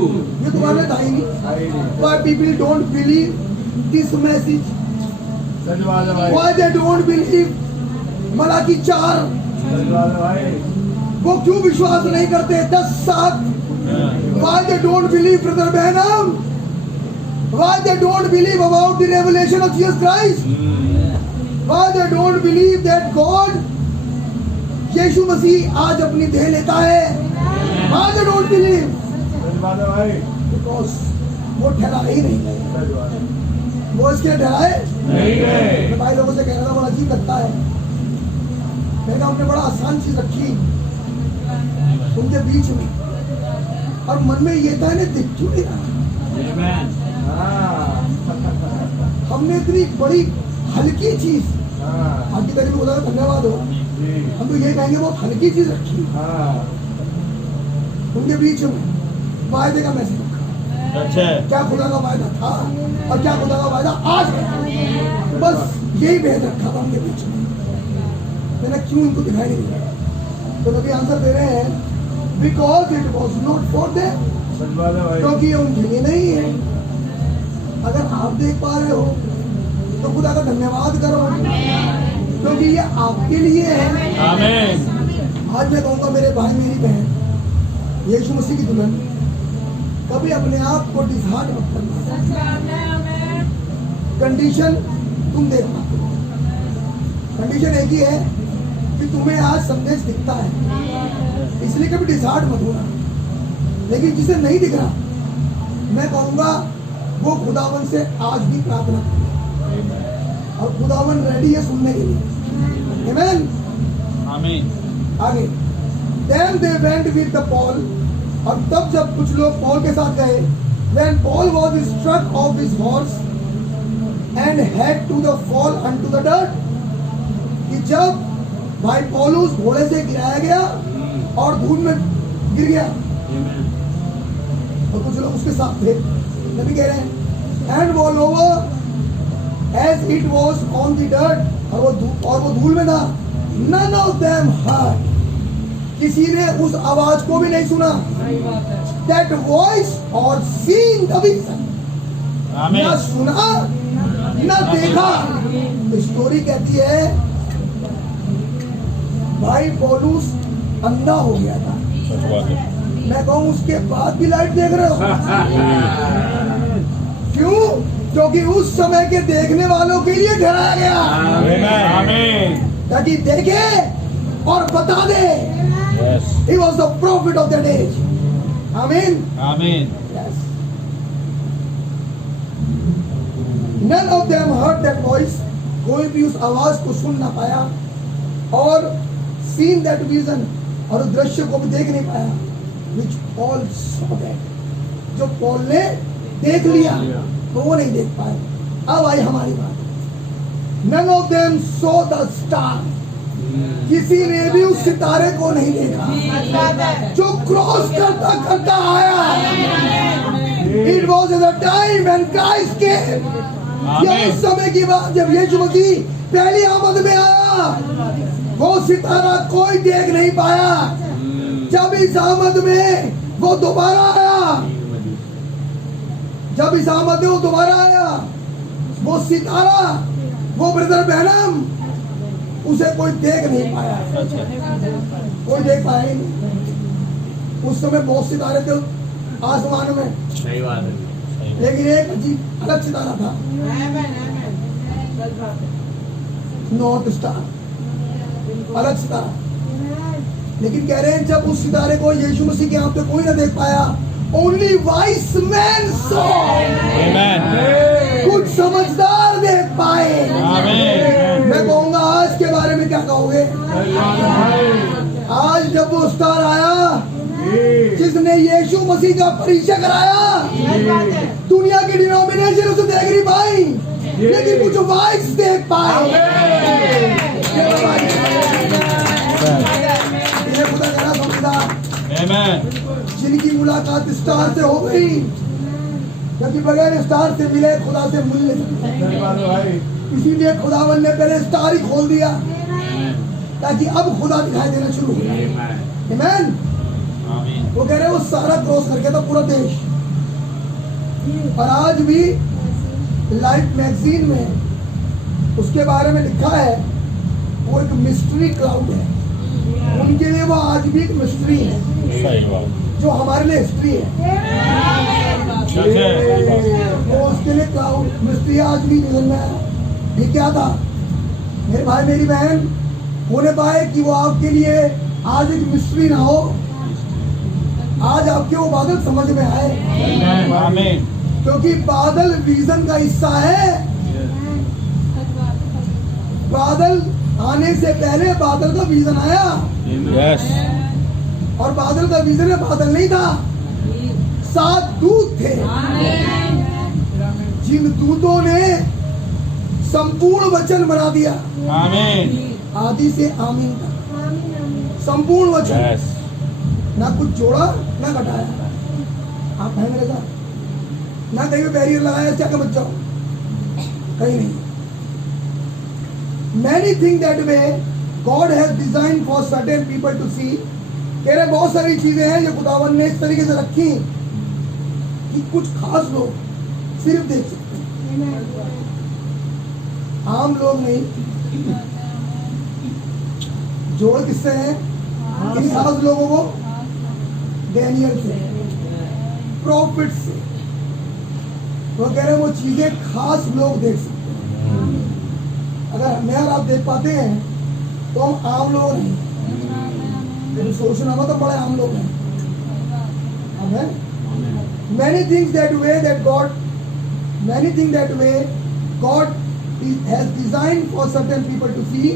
ये तुम्हारे लिए था ही नहीं। Why people don't believe this message? Why they don't believe Malachi 4? वो क्यों विश्वास नहीं करते 10:7? Why they don't believe brother Branham? Why they don't believe about the revelation of Jesus Christ? Why they don't believe that God यीशु मसीह आज अपनी देह लेता है? Why they don't believe? Because वो ठहरा ही नहीं गए। वो इसके ठहराए नहीं गए। मैं भाई लोगों से कह रहा था बड़ा अजीब लगता है। मैंने हमने बड़ा आसान चीज रखी उनके बीच में और मन में ये था इन्हें दिख क्यों नहीं रहा। हमने इतनी बड़ी हल्की चीज आपकी तरीके में धन्यवाद हो, हम तो ये कहेंगे बहुत हल्की चीज रखी उनके बीच में। वायदे का मैसेज अच्छा क्या खुदा का वायदा था और क्या खुदा का वायदा आज है, बस यही भेद रखा था उनके बीच में। मैंने क्यों उनको दिखाई नहीं दिया? तो नबी आंसर दे रहे हैं because it was not for them, क्योंकि ये उनके लिए नहीं है। अगर आप देख पा रहे हो तो खुदा का धन्यवाद करो क्योंकि ये आपके लिए है। आमीन। आज मैं कहूँगा मेरे भाई मेरी बहन, यीशु मसीह की दुल्हन, कभी अपने आप को डिसहार्ट मत करना। कंडीशन तुम देखना, कंडीशन एक ही है कि तुम्हें आज संदेश दिखता है, इसलिए कभी डिसहार्ट मत होना। लेकिन जिसे नहीं दिख रहा, मैं कहूँगा वो खुदावन से आज भी प्रार्थना करे, और खुदावन रेडी है सुनने के लिए। आमीन, आमीन। आगे Then they went with the Paul, और तब जब कुछ लोग पॉल के साथ गए, when Paul was struck off his horse and had to the fall unto the dirt, कि जब भाई पौलुस घोड़े से गिराया गया और धूल में गिर गया, और कुछ लोग उसके साथ थे, नबी कह रहे हैं and moreover as it was on the dirt, और वो धूल में था, none of them heard, किसी ने उस आवाज को भी नहीं सुना, that voice or seen the vision, ना सुना ना देखा। स्टोरी कहती है भाई पौलुस अंधा हो गया था। मैं कहूँ उसके बाद भी लाइट देख रहे हो। क्यों? क्योंकि उस समय के देखने वालों के लिए ठहराया गया, ताकि देखे और बता दे। He was the prophet of that age. Amen. आमीन। Yes. None of them heard that voice. कोई भी उस आवाज को सुन ना पाया, और seen that vision, और उस दृश्य को भी देख नहीं पाया, which Paul saw that, जो पॉल ने देख लिया तो वो नहीं देख पाए। अब आई हमारी बात। None of them saw the star. किसी ने भी उस सितारे को नहीं देखा जो क्रॉस करता करता आया। It was at the time when Christ came. यह उस समय की बात जब यीशु मसीह पहली आमद में आया। वो सितारा कोई देख नहीं पाया। जब इस आमद में वो दोबारा आया, जब इस आमद में वो दोबारा आया, वो सितारा, वो ब्रदर बहनम, उसे कोई देख नहीं पाया। कोई देख पाया ही नहीं। उस समय बहुत सितारे थे आसमान में, सही बात है, लेकिन एक अजीब अलग सितारा था, नॉर्थ स्टार, अलग सितारा। लेकिन कह रहे हैं जब उस सितारे को यीशु मसीह के यहाँ पे कोई ना देख पाया, ओनली वाइस मैन सॉ, कुछ समझदार देख पाए। मैं कहूँगा आज के बारे में क्या कहोगे? आज जब वो स्टार आया जिसने यीशु मसीह का परिचय कराया, दुनिया की डिनोमिनेशन उसे देख नहीं पाई, लेकिन कुछ वाइस देख पाए। खुदा करा समझदार, जिनकी मुलाकात स्टार से हो गई, क्योंकि बगैर स्टार से मिले खुदा से मिल नहीं। इसीलिए खुदावन ने पहले स्टार ही खोल दिया, ताकि अब खुदा दिखाई देना शुरू हो जाए। आमीन। वो कह रहे हैं वो सारा क्रॉस करके था पूरा देश। और आज भी लाइफ मैगजीन में उसके बारे में लिखा है, वो एक मिस्ट्री क्लाउड है। उनके लिए वो आज भी एक मिस्ट्री है, जो हमारे लिए हिस्ट्री है। वो उसके लिए क्लाउड मिस्ट्री आज भी जीवन में है। ये क्या था मेरे भाई मेरी बहन? होने पाए कि वो आपके लिए आज एक मिस्ट्री ना हो, आज आपके वो बादल समझ में आए, क्योंकि बादल विजन का हिस्सा है। बादल आने से पहले बादल का विजन आया, और बादल का विजन में बादल नहीं था, 7 दूत थे, जिन दूतों ने संपूर्ण वचन बना दिया। आदि से आमीन तक संपूर्ण वचन, ना कुछ जोड़ा ना घटाया। आप है मेरे साथ? ना कहीं बैरियर लगाया क्या मत जाओ, कहीं नहीं। Many things that way God has designed for certain people to see. कह रहे बहुत सारी चीजें हैं जो खुदावन ने इस तरीके से रखी कि कुछ खास लोग सिर्फ देख सकते हैं, आम लोग नहीं। जोड़ किससे है? इन खास लोगों को डैनियल से, प्रॉफिट से, वो कह रहे हैं वो चीजें खास लोग देख सकते हैं। अगर मैं और आप देख पाते हैं तो हम आम लोग नहीं, तो सोचना मत, बड़े आम लोग हैं। Amen. Many things that way God has designed for certain people to see,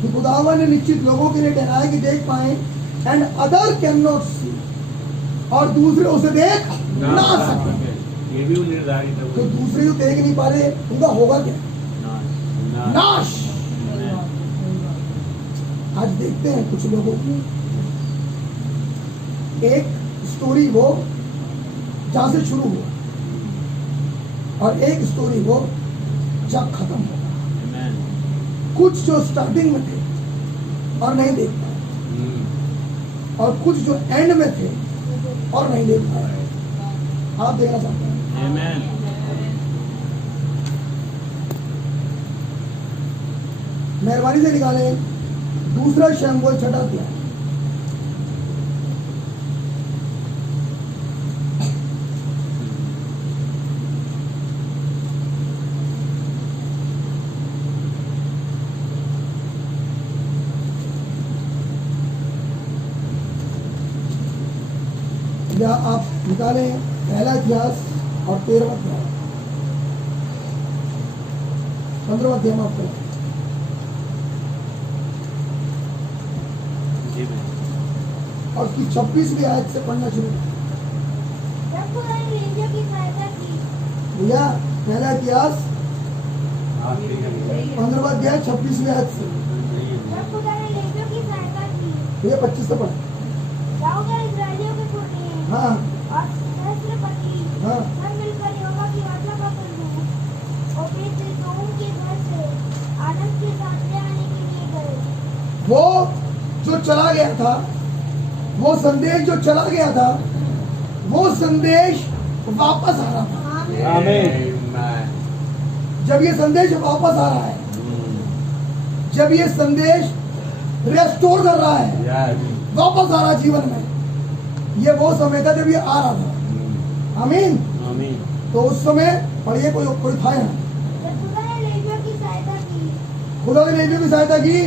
कि खुदावन ने निश्चित लोगों के लिए ठहराया कि देख पाए, and other cannot see, और दूसरे उसे देख ना सके। ये भी निर्धारित है। तो दूसरे जो देख नहीं पा रहे उनका होगा क्या? नाश। आज देखते हैं कुछ लोगों की एक स्टोरी वो जहां से शुरू हुआ और एक स्टोरी वो जब खत्म होगा। कुछ जो स्टार्टिंग में थे और नहीं देख पाए, और कुछ जो एंड में थे और नहीं देख पाए। आप देखना चाहते हैं? मेहरबानी से निकाले दूसरा शमूएल 6 अध्याय। या आप निकालें पहला इतिहास और 13वां अध्याय, 15वां अध्याय में आपको और उसकी 26वीं आयत से पढ़ना शुरू। भैया पहला इतिहास 15वां अध्याय 26वीं आयत से भैया 25 से पढ़। हाँ हाँ वो जो चला गया था, वो संदेश जो चला गया था, वो संदेश वापस आ रहा था। आमीन। जब ये संदेश वापस आ रहा है, जब ये संदेश रेस्टोर कर रहा है, वापस आ रहा है जीवन में, ये वो समय था जब ये आ रहा था। आमीन। आमीन। तो उस समय पढ़िए, कोई था यहाँ। खुदा ने लेवियों की सहायता की।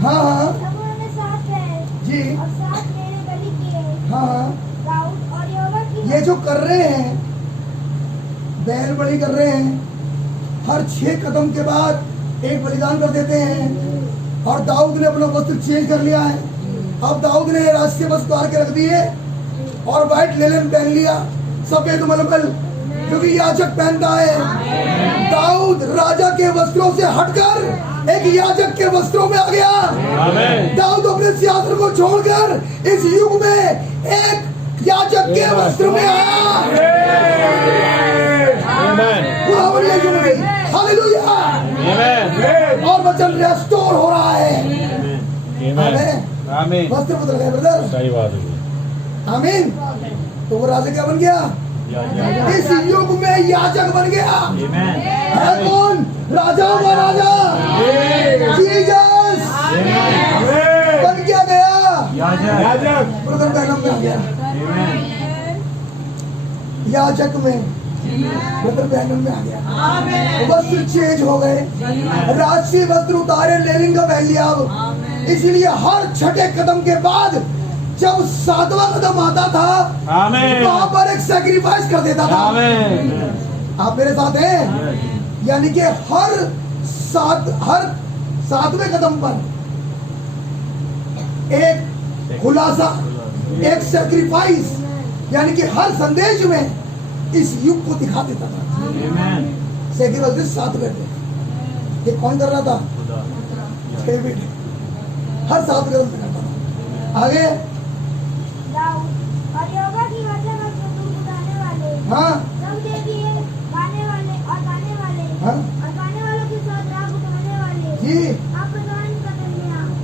हाँ हाँ जी, हाँ हाँ। ये जो कर रहे हैं, बैल बलि कर रहे हैं, हर 6 कदम के बाद एक बलिदान कर देते हैं। और दाऊद ने अपना वस्त्र चेंज कर लिया है। अब दाऊद ने राष्ट्रीय वस्त्र उतार के रख दिए और व्हाइट लेलन पहन लिया, सफेद मलमल, क्योंकि याजक पहनता है। दाऊद राजा के वस्त्रों से हटकर एक याजक के वस्त्रों में आ गया। दाऊद अपने सिंहासन को छोड़कर इस युग में एक याजक के वस्त्र में आया। हालेलुया। और वचन रेस्टोर हो रहा है। आमीन। वस्त्र बदल गए ब्रदर। सही बात है। आमीन। तो वो राजा क्या बन गया? इस युग में याजक बन गया। है कौन? राजाओं का राजा जीसस बन क्या गया? याजक। ब्रदर का नाम में आ गया याजक में, ब्रदर बैनर में आ गया। वस्त्र चेंज हो गए, राजसी वस्त्र उतारे, लेनिन का पहन लिया। अब इसलिए हर 6ठे कदम के बाद जब 7वां कदम आता था, वहां पर एक सैक्रिफाइस कर देता था। आप मेरे साथ हैं? यानी कि हर 7वें कदम पर एक खुलासा, एक सैक्रिफाइस, यानी कि हर संदेश में इस युग को दिखा देता था। सैक्रिफाइस 7वें पे ये कौन कर रहा था? डेविड। हर 7 कदम पे करता था। आगे हाँ हाँ जी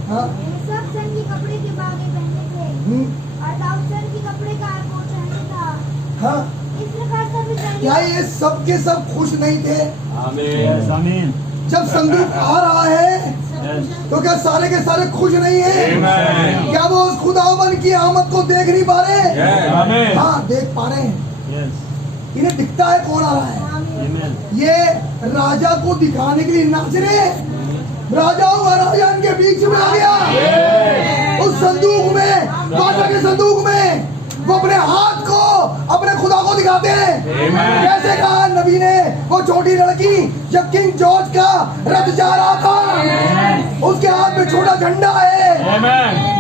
हाँ। सब सन के कपड़े के बागे पहने थे और दाऊद सन के कपड़े का कोट पहने था। हाँ, इस प्रकार सब क्या ये सब के सब खुश नहीं थे? आमीन। जब संदूक आ रहा है तो क्या सारे के सारे खुश नहीं है? Amen. क्या वो उस खुदावन की आमद को देख नहीं पा रहे? Amen. हाँ, देख पा रहे हैं। इन्हें दिखता है कौन आ रहा है। ये राजा को दिखाने के लिए नाच रहे हैं। राजाओं का राजा इनके बीच में आ गया। उस संदूक में, बादशाह के संदूक में वो अपने हाथ को अपने खुदा को दिखाते हैं। कैसे कहा नबी ने, वो छोटी लड़की जब किंग जॉर्ज का रथ जा रहा था, उसके हाथ में छोटा झंडा है,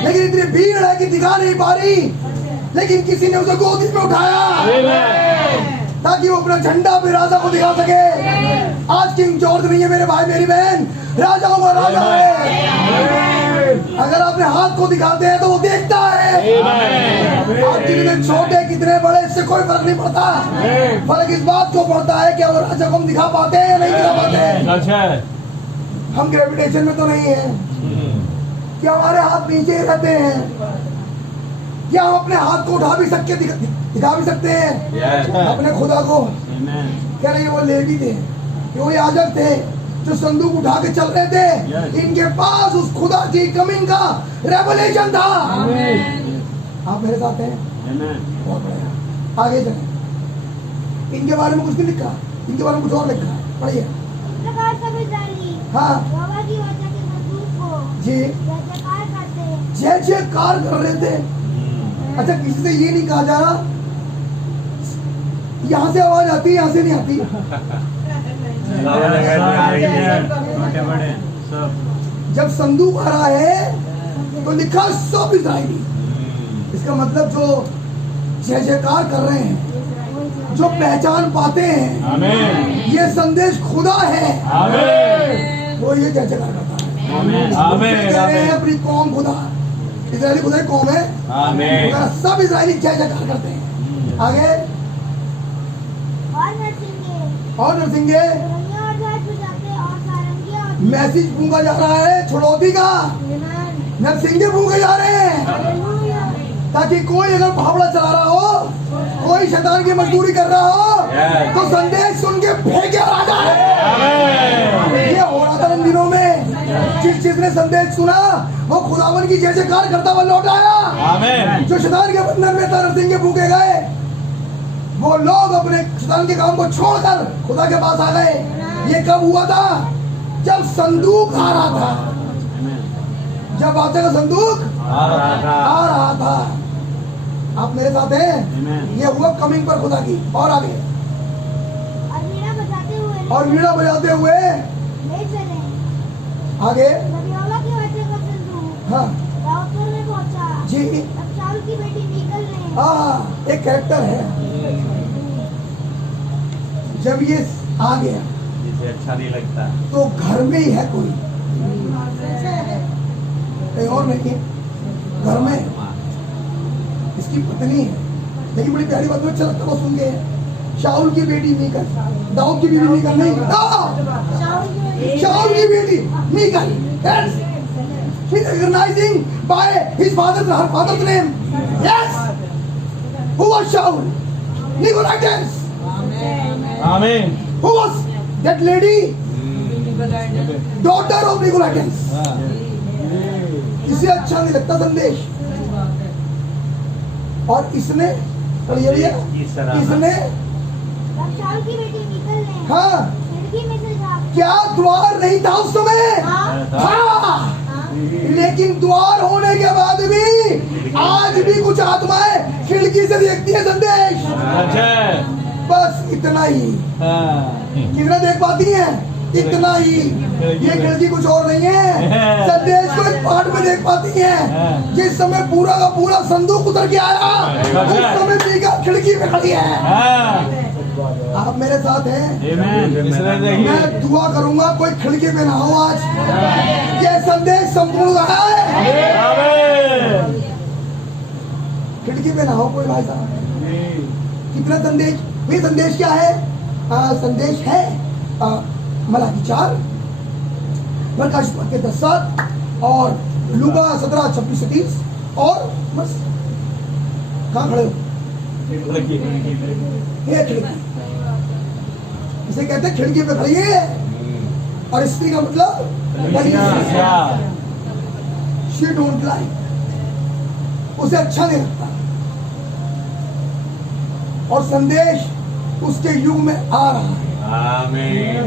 लेकिन इतनी भीड़ है कि दिखा नहीं पा रही, लेकिन किसी ने उसे गोदी में उठाया ताकि वो अपना झंडा भी राजा को दिखा सके। आज किंग जॉर्ज नहीं है मेरे भाई मेरी बहन, राजाओं का राजा है। अगर अपने हाथ को दिखाते हैं तो वो देखता है। आप कितने छोटे कितने बड़े इससे कोई फर्क नहीं पड़ता। फर्क इस बात को पड़ता है कि वो राजा को हम दिखा पाते हैं या नहीं दिखा पाते। हम ग्रेविटेशन में तो नहीं है, क्या हमारे हाथ नीचे रहते हैं, क्या हम अपने हाथ को उठा भी सकते, दिखा भी सकते हैं अपने खुदा को। कह रहे वो लेवी थे, वो याजक थे जो संदूक उठा के चल रहे थे, इनके पास उस खुदा की कमिंग का रेवलेशन था। आप मेरे साथ हैं? बहुत बढ़िया। आगे चले। इनके बारे में कुछ नहीं लिखा, इनके बारे में कुछ और लिखा, पढ़िए। हाँ जी, जय जयकार कर रहे थे। अच्छा, किसी से ये नहीं कहा जा रहा यहाँ से आवाज आती है, यहाँ से नहीं आती। जब संदूक आ रहा है तो लिखा सब इस्राएली। इसका मतलब जो जय जयकार कर रहे हैं, जो पहचान पाते हैं ये संदेश खुदा है, वो ये जय जयकार करता है। कह रहे हैं अपनी कौम खुदा, इस्राएली खुदा की कौम है, सब इस्राएली जय जयकार करते हैं। आगे और नरसिंगे मैसेज फूंका जा रहा है छुड़ौती का, नरसिंगे फूंके जा रहे हैं ताकि कोई अगर भावड़ा चला रहा हो, कोई शैतान की मजदूरी कर रहा हो, तो संदेश सुन के फेंके आ जाए। ये हो रहा था उन दिनों में। जिसने संदेश सुना वो खुदावन की जय जयकार करता हुआ लौट आया। जो शैतान के बंधन में था, नरसिंगे फूंके गए, वो लोग अपने शैतान के काम को छोड़कर खुदा के पास आ गए। ये कब हुआ था? जब संदूक आ रहा था, जब बादशाह का संदूक आ रहा था। आप मेरे साथ हैं? ये हुआ कमिंग पर खुदा की। और आगे, और वीणा बजाते हुए आगे। हाँ जी, हाँ, एक कैरेक्टर है। जब ये आ गया जिसे अच्छा नहीं लगता तो घर में ही है कोई, कहीं और नहीं है, घर में इसकी पत्नी है। लेकिन बड़ी प्यारी बात, अच्छा लगता है सुन के। शाऊल की बेटी मीकल, दाऊद की बीवी मीकल नहीं, शाऊल की बेटी मीकल, she is recognizing by his father's name. Yes, who was Shaul? Nicolaitans. Amen. Who was that lady? Daughter of Nicolaitans. इसे अच्छा नहीं लगता संदेश। और इसने हाँ, क्या द्वार नहीं था उस समय? हाँ, लेकिन द्वार होने के बाद भी आज भी कुछ आत्माएं खिड़की से देखती है संदेश। बस इतना ही। कितना देख पाती हैं? इतना ही। ये खिड़की कुछ और नहीं है, संदेश को एक पार्ट में देख पाती हैं। जिस समय पूरा का पूरा संदूक उतर के आया, उस समय मीका खिड़की में खड़ी है। आप मेरे साथ हैं? मैं दुआ करूंगा कोई खिड़की पे ना हो आज। ये संदेश संपूर्ण रहा है, खिड़की पे ना हो कोई भाई साहब। कितना संदेश? ये संदेश क्या है? संदेश है मलाकी 4, प्रकाश के 10:7 और लूका 17:26-30 और बस। कहाँ खड़े हो? ये खिड़की, इसे कहते हैं खिड़की पे खड़ी है। और स्त्री का मतलब शी डोंट लाइक, उसे अच्छा नहीं लगता और संदेश उसके युग में आ रहा है, आमीन।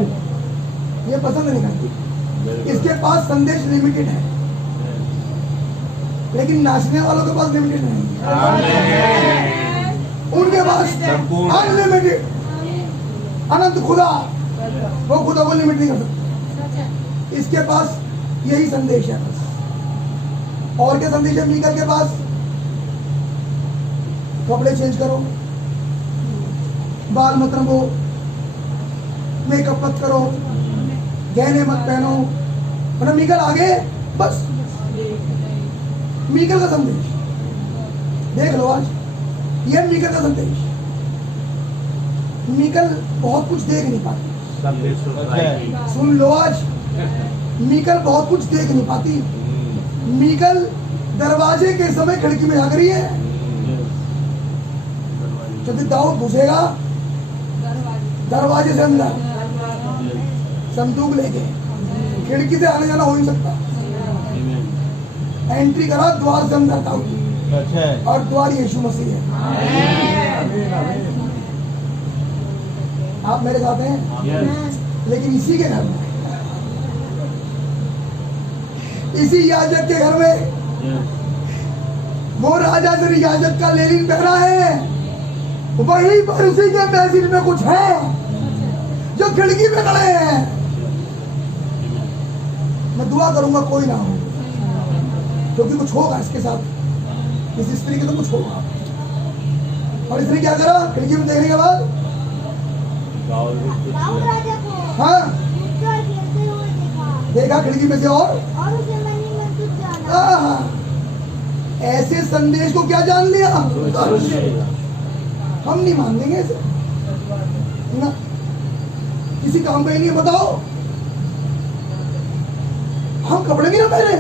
ये पसंद नहीं करती। इसके पास संदेश लिमिटेड है, लेकिन नाचने वालों के पास लिमिटेड नहीं है, उनके पास संपूर्ण। अनलिमिटेड अनंत खुदा, वो खुदा को लिमिट नहीं कर सकता। इसके पास यही संदेश है बस। और क्या संदेश है मीका के पास? कपड़े चेंज करो, बाल मत रंगो, मेकअप मत करो, गहने मत पहनो, मतलब मीकल आगे बस। मीकल का संदेश देख लो आज, ये मीकल का संदेश। मीकल बहुत कुछ देख नहीं पाती, सुन लो आज, मीकल बहुत कुछ देख नहीं पाती। मीकल दरवाजे के समय खिड़की में झांक रही है। जब दाऊद घुसेगा दरवाजे से अंदर संदूक लेके, खिड़की से आने जाना हो नहीं सकता। एंट्री करा द्वार से अंदर दाऊद, और द्वार यीशु मसीह है। आप मेरे साथ हैं? लेकिन इसी के घर में, इसी याजक के घर में, वो राजा से याजक का लेलिन पहना है, वहीं पर उसी के मैजिक में कुछ है जो खिड़की पे खड़े हैं। मैं दुआ करूंगा कोई ना हो, क्योंकि कुछ होगा इसके साथ, इस स्त्री के तो कुछ होगा। और इसने क्या करा? खिड़की में देखने के बाद दाऊद राजा को हाँ ऊपर गिरते हुए देखा खिड़की में से, और उसे मन ही मन तुझ जाना। हाँ, ऐसे संदेश को क्या जान लिया? हम नहीं मान लेंगे इसे ना, किसी काम पे ही नहीं। बताओ, हम कपड़े भी ना पहने,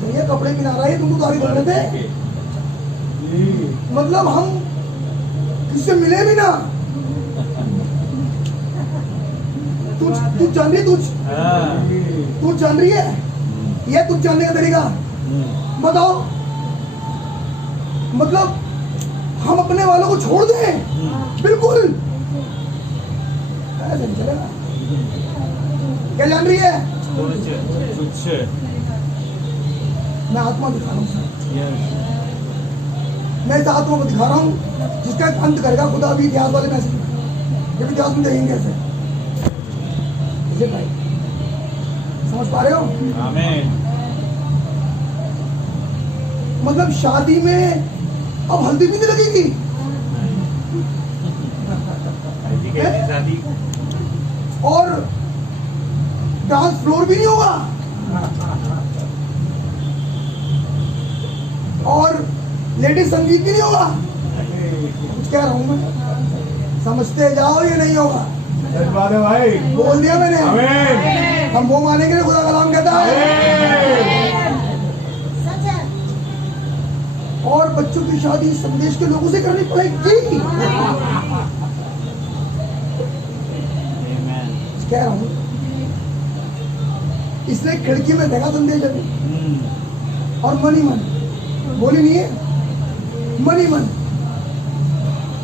भैया कपड़े भी ना रहे, तुमको गाड़ी धो रहे थे, मतलब हम किससे मिले भी ना। तू जान रही, तू जान रही है ये तू जानने का तरीका? बताओ, मतलब हम अपने वालों को छोड़ दें? बिल्कुल ऐसे नहीं चलेगा। क्या जान रही है? मैं आत्मा दिखा रहा हूँ, मैं इस आत्मा को दिखा रहा हूँ जिसका अंत करेगा खुदा भी इतिहास वाले मैसेज में। जब इतिहास में देखेंगे ऐसे, भाई समझ पा रहे हो? आमीन। मतलब शादी में अब हल्दी भी नहीं लगेगी, शादी और डांस फ्लोर भी नहीं होगा, और लेडीज संगीत भी नहीं होगा। कुछ कह रहा हूं मैं, समझते जाओ ये नहीं होगा। भाई बोल दिया मैंने। आमीन। हम वो मानेंगे खुदा का नाम कहता है। सच है। और बच्चों की शादी संदेश के लोगों से करनी पड़ेगी। कह रहा हूँ, इसने खिड़की में देखा संदेश अभी, और मनी मन बोली नहीं है, मनी मन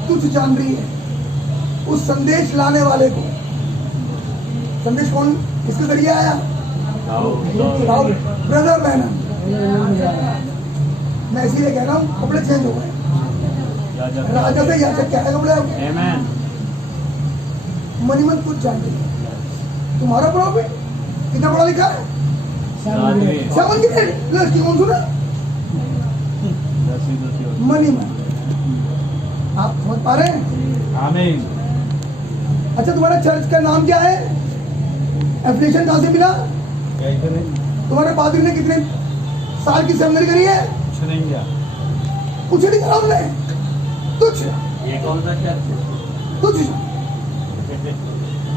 तुझ जान रही है उस संदेश लाने वाले को। संदेश कौन, किसके जरिए आया? ब्रदर बहना। मैं इसीलिए कह रहा हूँ कपड़े चेंज हो गए, राजा से याचक क्या है कपड़े। मनी मन तुझ जान रही है। तुम्हारा प्रॉफिट कितना पढ़ा लिखा है? 7 ग्रेड। लड़की कौन सुना? मनी मन। आप समझ पा रहे हैं? आमीन। अच्छा, तुम्हारे चर्च का नाम क्या है? एफिलिएशन कहाँ से मिला? तुम्हारे पादरी ने कितने साल की सेमिनरी करी है? कुछ नहीं किया। कुछ नहीं करा हमने। तुझ ये कौन सा चर्च है? तुझ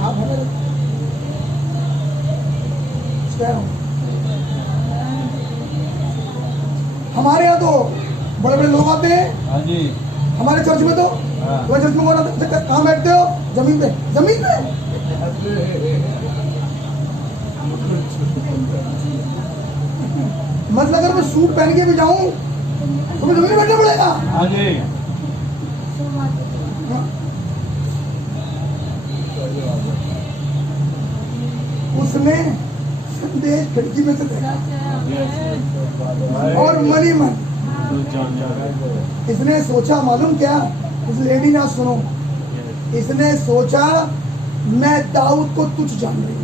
आप हमें कह रहा हूं, हमारे यहाँ तो बड़े बड़े लोग आते हैं। हाँ जी। हमारे चर्च में तो तुम्हारे चर्च में कौन आता है? कहाँ बैठते हो? जमीन पे। जमीन पे मतलब अगर मैं सूट पहन के भी जाऊं तो मुझे नहीं बैठना पड़ेगा। हाँ जी। उसने संदेश खिड़की में से देखा और मनी मन इसने सोचा, मालूम क्या, उस लेडी ना सुनो, इसने सोचा मैं दाऊद को तुच्छ जान रही हूँ,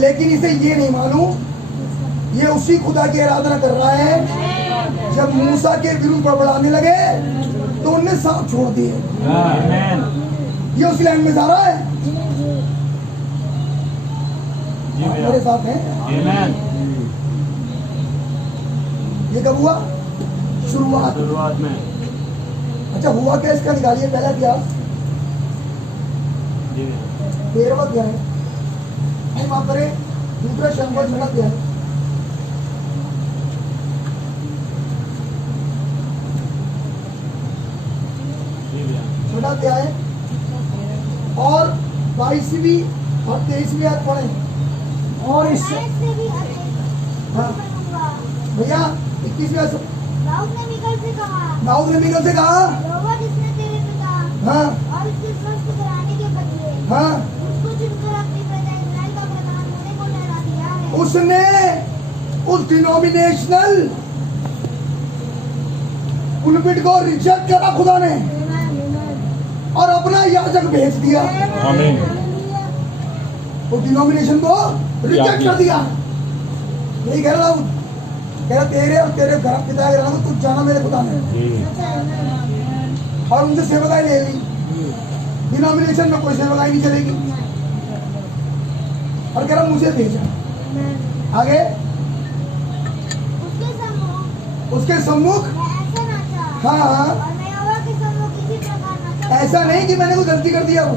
लेकिन इसे ये नहीं मालूम ये उसी खुदा की आराधना कर रहा है जब मूसा के विरुद्ध बड़बड़ाने लगे तो उनने सांप छोड़ दिए। ये उसी लाइन में जा रहा है। मेरे साथ है। ये कब हुआ? शुरुआत में। अच्छा हुआ क्या इसका? निकालिए पहला इतिहास 13वां अध्याय है, माफ करें दूसरा शंबर छोटा अध्याय है। छोटा अध्याय और 22वीं और 23वीं आयत पढ़े। और इससे हाँ भैया 21वीं आयत। दाऊद ने मीकल से कहा, यहोवा जिसने तेरे पिता हाँ और उसके स्वस्थ कराने के बदले हाँ उसको चुनकर अपनी प्रजा इस्राएल का प्रधान होने को ठहरा दिया है। उसने उस डिनोमिनेशनल पुलपिट को रिजेक्ट करा खुदा ने और अपना याजक भेज दिया। आमीन। वो डिनोमिनेशन को रिजेक्ट कर दिया। यही कह रहा हूँ, कह रहा तेरे और तेरे घर पिता के नाम तू जाना मेरे खुदा ने, और उनसे सेवकाई ले ली। डिनोमिनेशन में कोई सेवकाई नहीं चलेगी। और कह रहा मुझे भेजा। आगे उसके सम्मुख हाँ हाँ ऐसा नहीं कि मैंने कोई गलती कर दिया हो,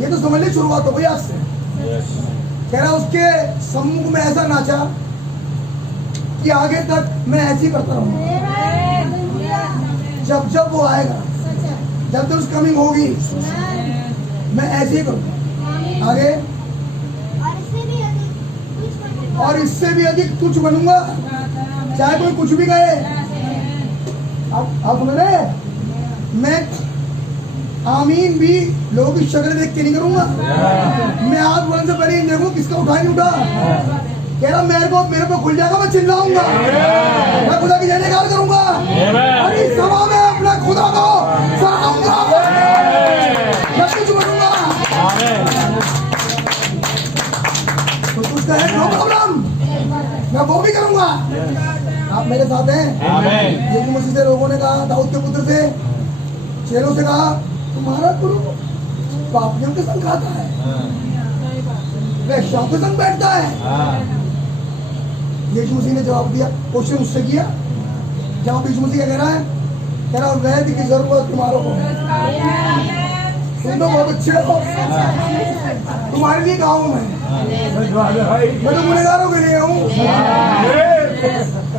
ये तो समझ ली शुरुआत हो गई आज से। कह रहा उसके सम्मुख में ऐसा नाचा कि आगे तक मैं ऐसे ही करता रहूंगा। जब वो आएगा, जब तक उसकी कमिंग होगी मैं ऐसे ही करूंगा। आगे और इससे भी अधिक तुच्छ बनूंगा, चाहे कोई कुछ भी कहे। आप सुन रहे? मैं आमीन भी लोगों की शक्ल देख के नहीं करूंगा। मैं आज बोलने से पहले देखूं किसका उठा नहीं उठा। कह रहा मेरे को खुल जाएगा, मैं चिल्लाऊंगा, मैं खुदा की जय जयकार करूंगा और इस सभा में अपने खुदा को सराहूंगा, मैं कुछ बनूंगा। तो उसका है नो प्रॉब्लम, मैं वो भी करूंगा। आप मेरे साथ हैं। यीशु मसीह से लोगों ने कहा, दाऊद के पुत्र से, चेलों से कहा तुम्हारा गुरु पापियों के संग खाता है, वैश्याओं के संग बैठता है। यीशु मसीह ने जवाब दिया, क्वेश्चन उससे किया। जवाब यीशु मसीह क्या कह रहा है? कह रहा वैद्य की जरूरत तुम्हारे को। तुम तो बहुत अच्छे हो, तुम्हारे लिए गाँव में मैं तो गुनहगारों के लिए हूँ।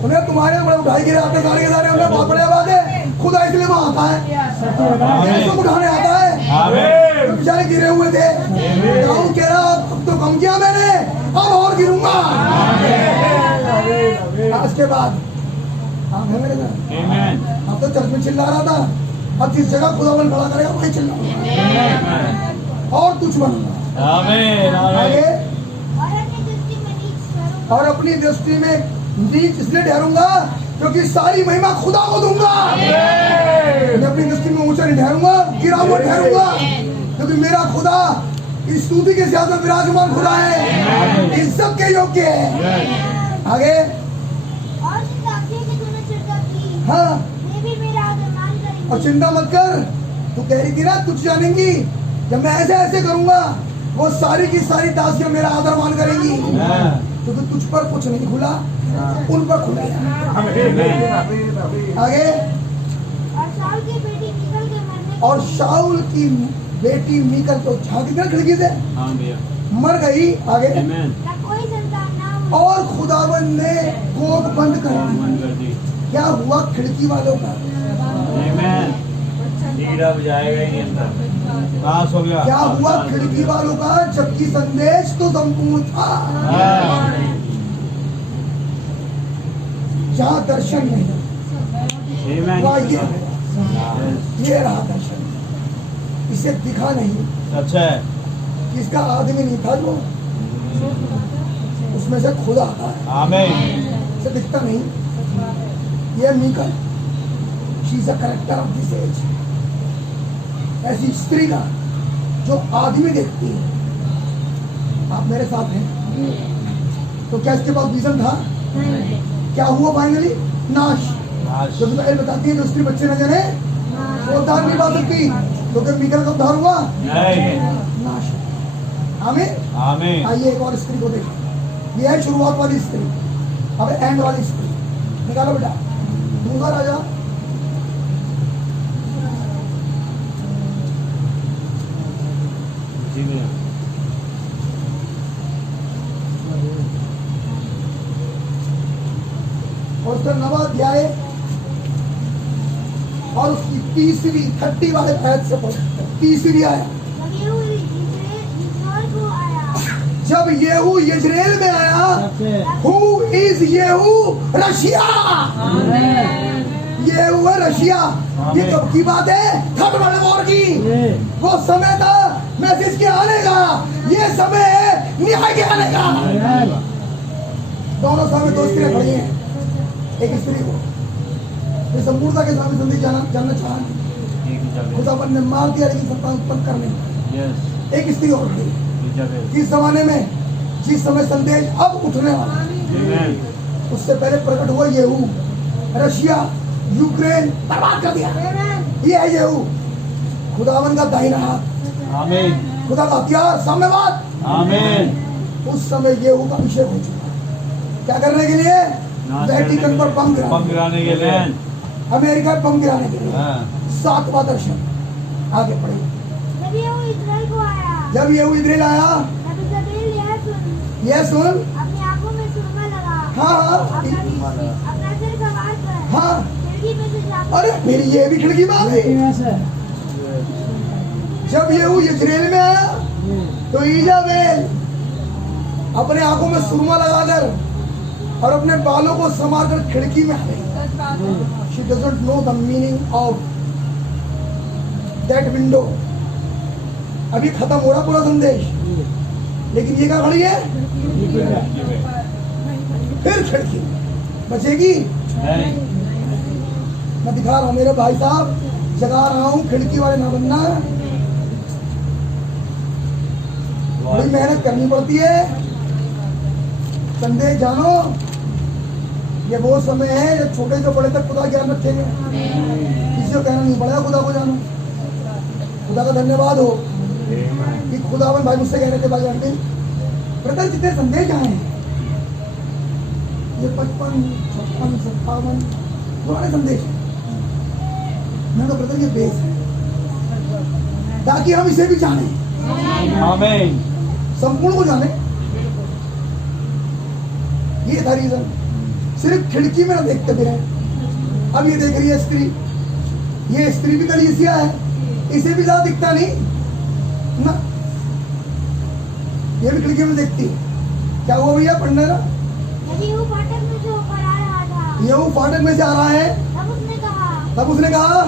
उन्हें तुम्हारे बड़े उठाई गिरे आते सारे के सारे, उन्हें बहुत बड़े आवाज है। खुदा इसलिए वहाँ आता है, तो उठाने आता है। तो बेचारे गिरे हुए थे, दाऊद कह रहा अब तो कम किया मैंने, अब और गिरूंगा। आज के बाद आप है मेरे साथ। अब तो चर्च में चिल्ला रहा था, अब जिस जगह खुदा बल खड़ा करेगा वहीं चिल्लाऊंगा और कुछ बनूंगा। आगे और अपनी दृष्टि में नीच इसलिए ठहरूंगा क्योंकि सारी महिमा खुदा को दूंगा। मैं अपनी दृष्टि में ऊंचा नहीं ठहरूंगा, गिरा हुआ ठहरूंगा, क्योंकि मेरा खुदा इस स्तुति के साथ विराजमान खुदा है, इज्जत के योग्य है। आगे हाँ और चिंता मत कर, तू कह रही थी ना तुझ जानेंगी, जब मैं ऐसे ऐसे करूंगा वो सारी की सारी दासियां मेरा आदर मान करेंगी, क्योंकि तुझ पर कुछ नहीं खुला, उन पर खुला। आगे और शाऊल की बेटी मीकल तो झांकी ना खिड़की से, मर गई। आगे और खुदावन ने कोख बंद कर दी। क्या हुआ खिड़की वालों का? हीरा बजाएगा ही अंदर। नाश हो गया। क्या हुआ खिड़की वालों का, जबकि संदेश तो संपूर्ण था। जहाँ दर्शन नहीं वहाँ ये रहा दर्शन, इसे दिखा नहीं। अच्छा है। इसका आदमी नहीं था जो उसमें से खुदा आता है, आमीन। इसे दिखता नहीं। ये मीकल, she is a character of this age. ऐसी स्त्री का जो आदमी देखती है। आप मेरे साथ हैं? तो क्या इसके पास विजन था? क्या हुआ फाइनली? नाश। जो बाइबल बताती है जो स्त्री बच्चे न जने वो उद्धार नहीं पा सकती। तो क्या मीकल का उद्धार हुआ? नहीं। नाश। आमीन। आमीन। आइए एक और स्त्री को देखें। ये है शुरुआत वाली स्त्री, अब एंड वाली स्त्री। निकालो बेटा, दूंगा राजा। जी भैया। और उसका 9वां अध्याय और उसकी 30 वाले आयत से पढ़ो। 30 आया। जब येहू यजरेल में आया, हु इज येहू? रशिया। येहू है रशिया। ये कब की बात है? थर्ड वर्ल्ड वॉर की। वो समय था मैसेज के आने का, ये समय है न्याय के आने का। दोनों सामने दो स्त्रियां खड़ी हैं। एक स्त्री को ये संपूर्णता के सामने संदेश जानना चाहा, खुदावन ने मार दिया लेकिन सत्ता उत्पन्न करने। एक स्त्री और खड़ी इस जमाने में, जिस समय संदेश अब उठने वाला, उससे पहले प्रकट हुआ येहू। रशिया यूक्रेन बर्बाद कर दिया। ये है येहू, खुदावन का दाहिना हाथ, आमीन। खुदा का हथियार, साम्यवाद। आमीन। उस समय येहू का अभिषेक हो चुका। क्या करने के लिए? वेटिकन पर बम गिराने के लिए, अमेरिका बम गिराने के लिए। 7वां दर्शन आगे पढ़े। जब येहू इस्राएल को आया, जब येहू इस्राएल आया, यह सुन, अपनी आंखों में सुरमा लगा, हाँ अपना सिर कबाड़ पर, हाँ। खिड़की में से झाँका। अरे फिर ये भी खिड़की में आ गई। जब येहू इस्राएल में आया तो इजाबेल अपने आंखों में सुरमा लगाकर और अपने बालों को समाकर खिड़की में आ गई। She doesn't know the meaning of that window. अभी खत्म हो रहा पूरा संदेश, लेकिन ये क्या खड़ी है? फिर खिड़की बचेगी। मैं दिखा रहा हूँ मेरे भाई साहब, जगा रहा हूँ, खिड़की वाले ना बनना। बड़ी मेहनत करनी पड़ती है। संदेश जानो, ये वो समय है जब छोटे से बड़े तक खुदा ज्ञान रखेंगे। किसी को कहना नहीं पड़ेगा खुदा को जानो। खुदा का धन्यवाद हो कि खुदावन भाई मुझसे कह रहे थे, भाई अंतिम ब्रदर जितने संदेश आए हैं, ये 55, 56, 57 पुराने संदेश हैं। मैं तो ब्रदर ये बेस है ताकि हम इसे भी जाने, आमीन। संपूर्ण को जाने। ये था रीजन। सिर्फ खिड़की में ना देखते भी रहे। अब ये देख रही है स्त्री, ये स्त्री भी कलीसिया है, इसे भी ज्यादा दिखता नहीं ना, ये भी खिड़की में देखती है। क्या हुआ भैया पढ़ने ना? येहू फाटक में से होकर आ रहा था, येहू फाटक में से आ रहा है। तब उसने कहा,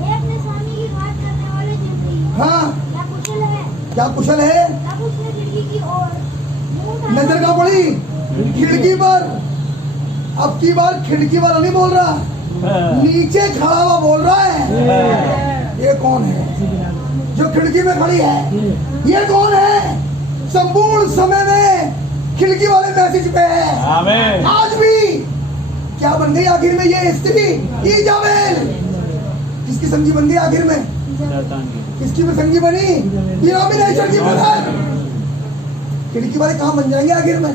हे अपने स्वामी की घात करने वाले जिंदगी, हाँ क्या कुशल है? क्या कुशल है? तब उसने खिड़की की ओर मुंह उठाया। नजर कहाँ पड़ी? खिड़की पर। अब की बार खिड़की वाला नहीं बोल रहा, नीचे खड़ा हुआ बोल रहा है। ये कौन है जो खिड़की में खड़ी है? ये कौन है? संपूर्ण समय में खिड़की वाले मैसेज पे है। आमीन। आज भी क्या बन गई आखिर में ये स्त्री? इजाबेल। किसकी संगी बन गई आखिर में? किसकी में संगी बनी? डिनोमिनेशन की ब्रदर। खिड़की वाले कहाँ बन जाएंगे आखिर में?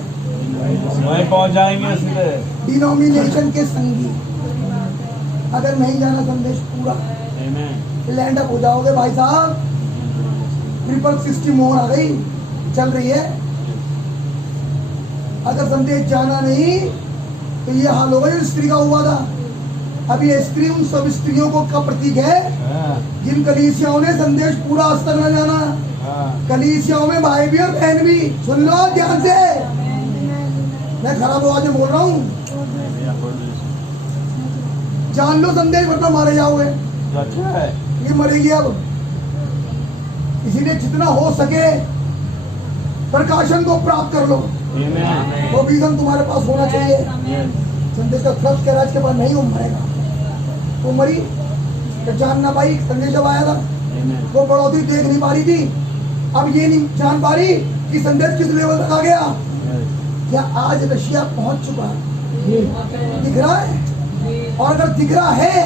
वहीं पहुंच जाएंगे सीधे। डिनोमिनेशन के संगी। अगर नहीं जाना संदेश पूरा, लैंड अप हो जाओगे भाई साहब। 60 मोहर आ गई, चल रही है। अगर संदेश जाना नहीं तो ये हाल होगा जो स्त्री का हुआ था। अब ये स्त्री उन सब स्त्रियों को का प्रतीक है हाँ, जिन कलीसियाओं ने संदेश पूरा आज तक न जाना, हाँ, कलीसियाओं में भाई भी और बहन भी, सुन लो ध्यान से, मैं खराब आवाज में बोल रहा हूँ, जान लो संदेश वरना मारे जाओगे। तो अच्छा है। ये मरेगी अब, इसीलिए जितना हो सके प्रकाशन को प्राप्त कर लो। Amen. वो विजन तुम्हारे पास होना चाहिए। Yes. संदेश का फर्स्ट कह रहा है इसके पास नहीं, वो मरेगा, वो मरी तो जान ना पाई। संदेश जब आया था Amen. वो बढ़ोतरी देख नहीं पा रही थी, अब ये नहीं जान पा रही कि संदेश किस लेवल तक आ गया। Yes. क्या आज रशिया पहुंच चुका है? दिख रहा है? और अगर दिख रहा है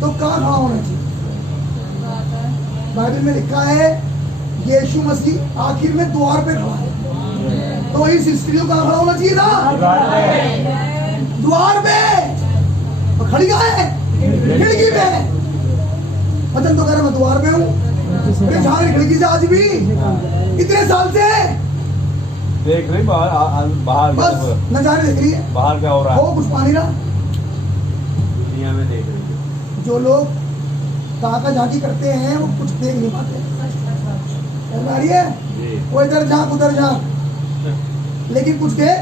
तो कहाँ खड़ा होना चाहिए? बाइबल में लिखा है यीशु मसीह आखिर में द्वार पे खड़ा है, तो इस स्त्री को कहाँ खड़ा होना चाहिए था? द्वार पे। और खड़ी कहाँ है? खिड़की पे। वचन तो कह रहा मैं द्वार पे हूँ, झाँक रही खिड़की से आज भी, इतने साल से देख रही बाहर बाहर बस नजारे देख रही है, बाहर क्या हो रहा हो है कुछ पानी रहा। दुनिया में, देख रही है। जो लोग ताका झांकी करते हैं वो कुछ देख नहीं पाते। समझ आ रही है? जी, वो इधर झांक उधर झांक, लेकिन कुछ देख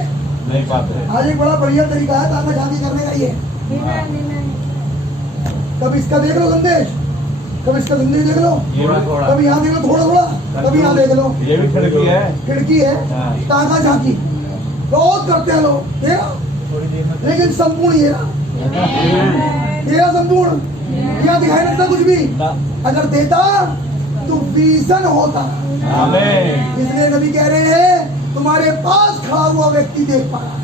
नहीं पाते। आज एक बड़ा बढ़िया तरीका है ताका झांकी करने का। ये कभी इसका देख लो संदेश, कभी इसका संदेश देख लो, ये भी थोड़ा, कभी यहाँ देख लो थोड़ा थोड़ा, कभी यहाँ देख लो। ये भी खिड़की है। खिड़की है, हाँ। ताका झांकी बहुत करते हैं लोग, ये ना, लेकिन संपूर्ण ये ना, ये ना संपूर्ण, यहाँ दिखाई नहीं देता कुछ भी। अगर देता तो विजन होता। आमीन। इसलिए नबी कह रहे हैं तुम्हारे पास खड़ा हुआ व्यक्ति देख पा रहा है,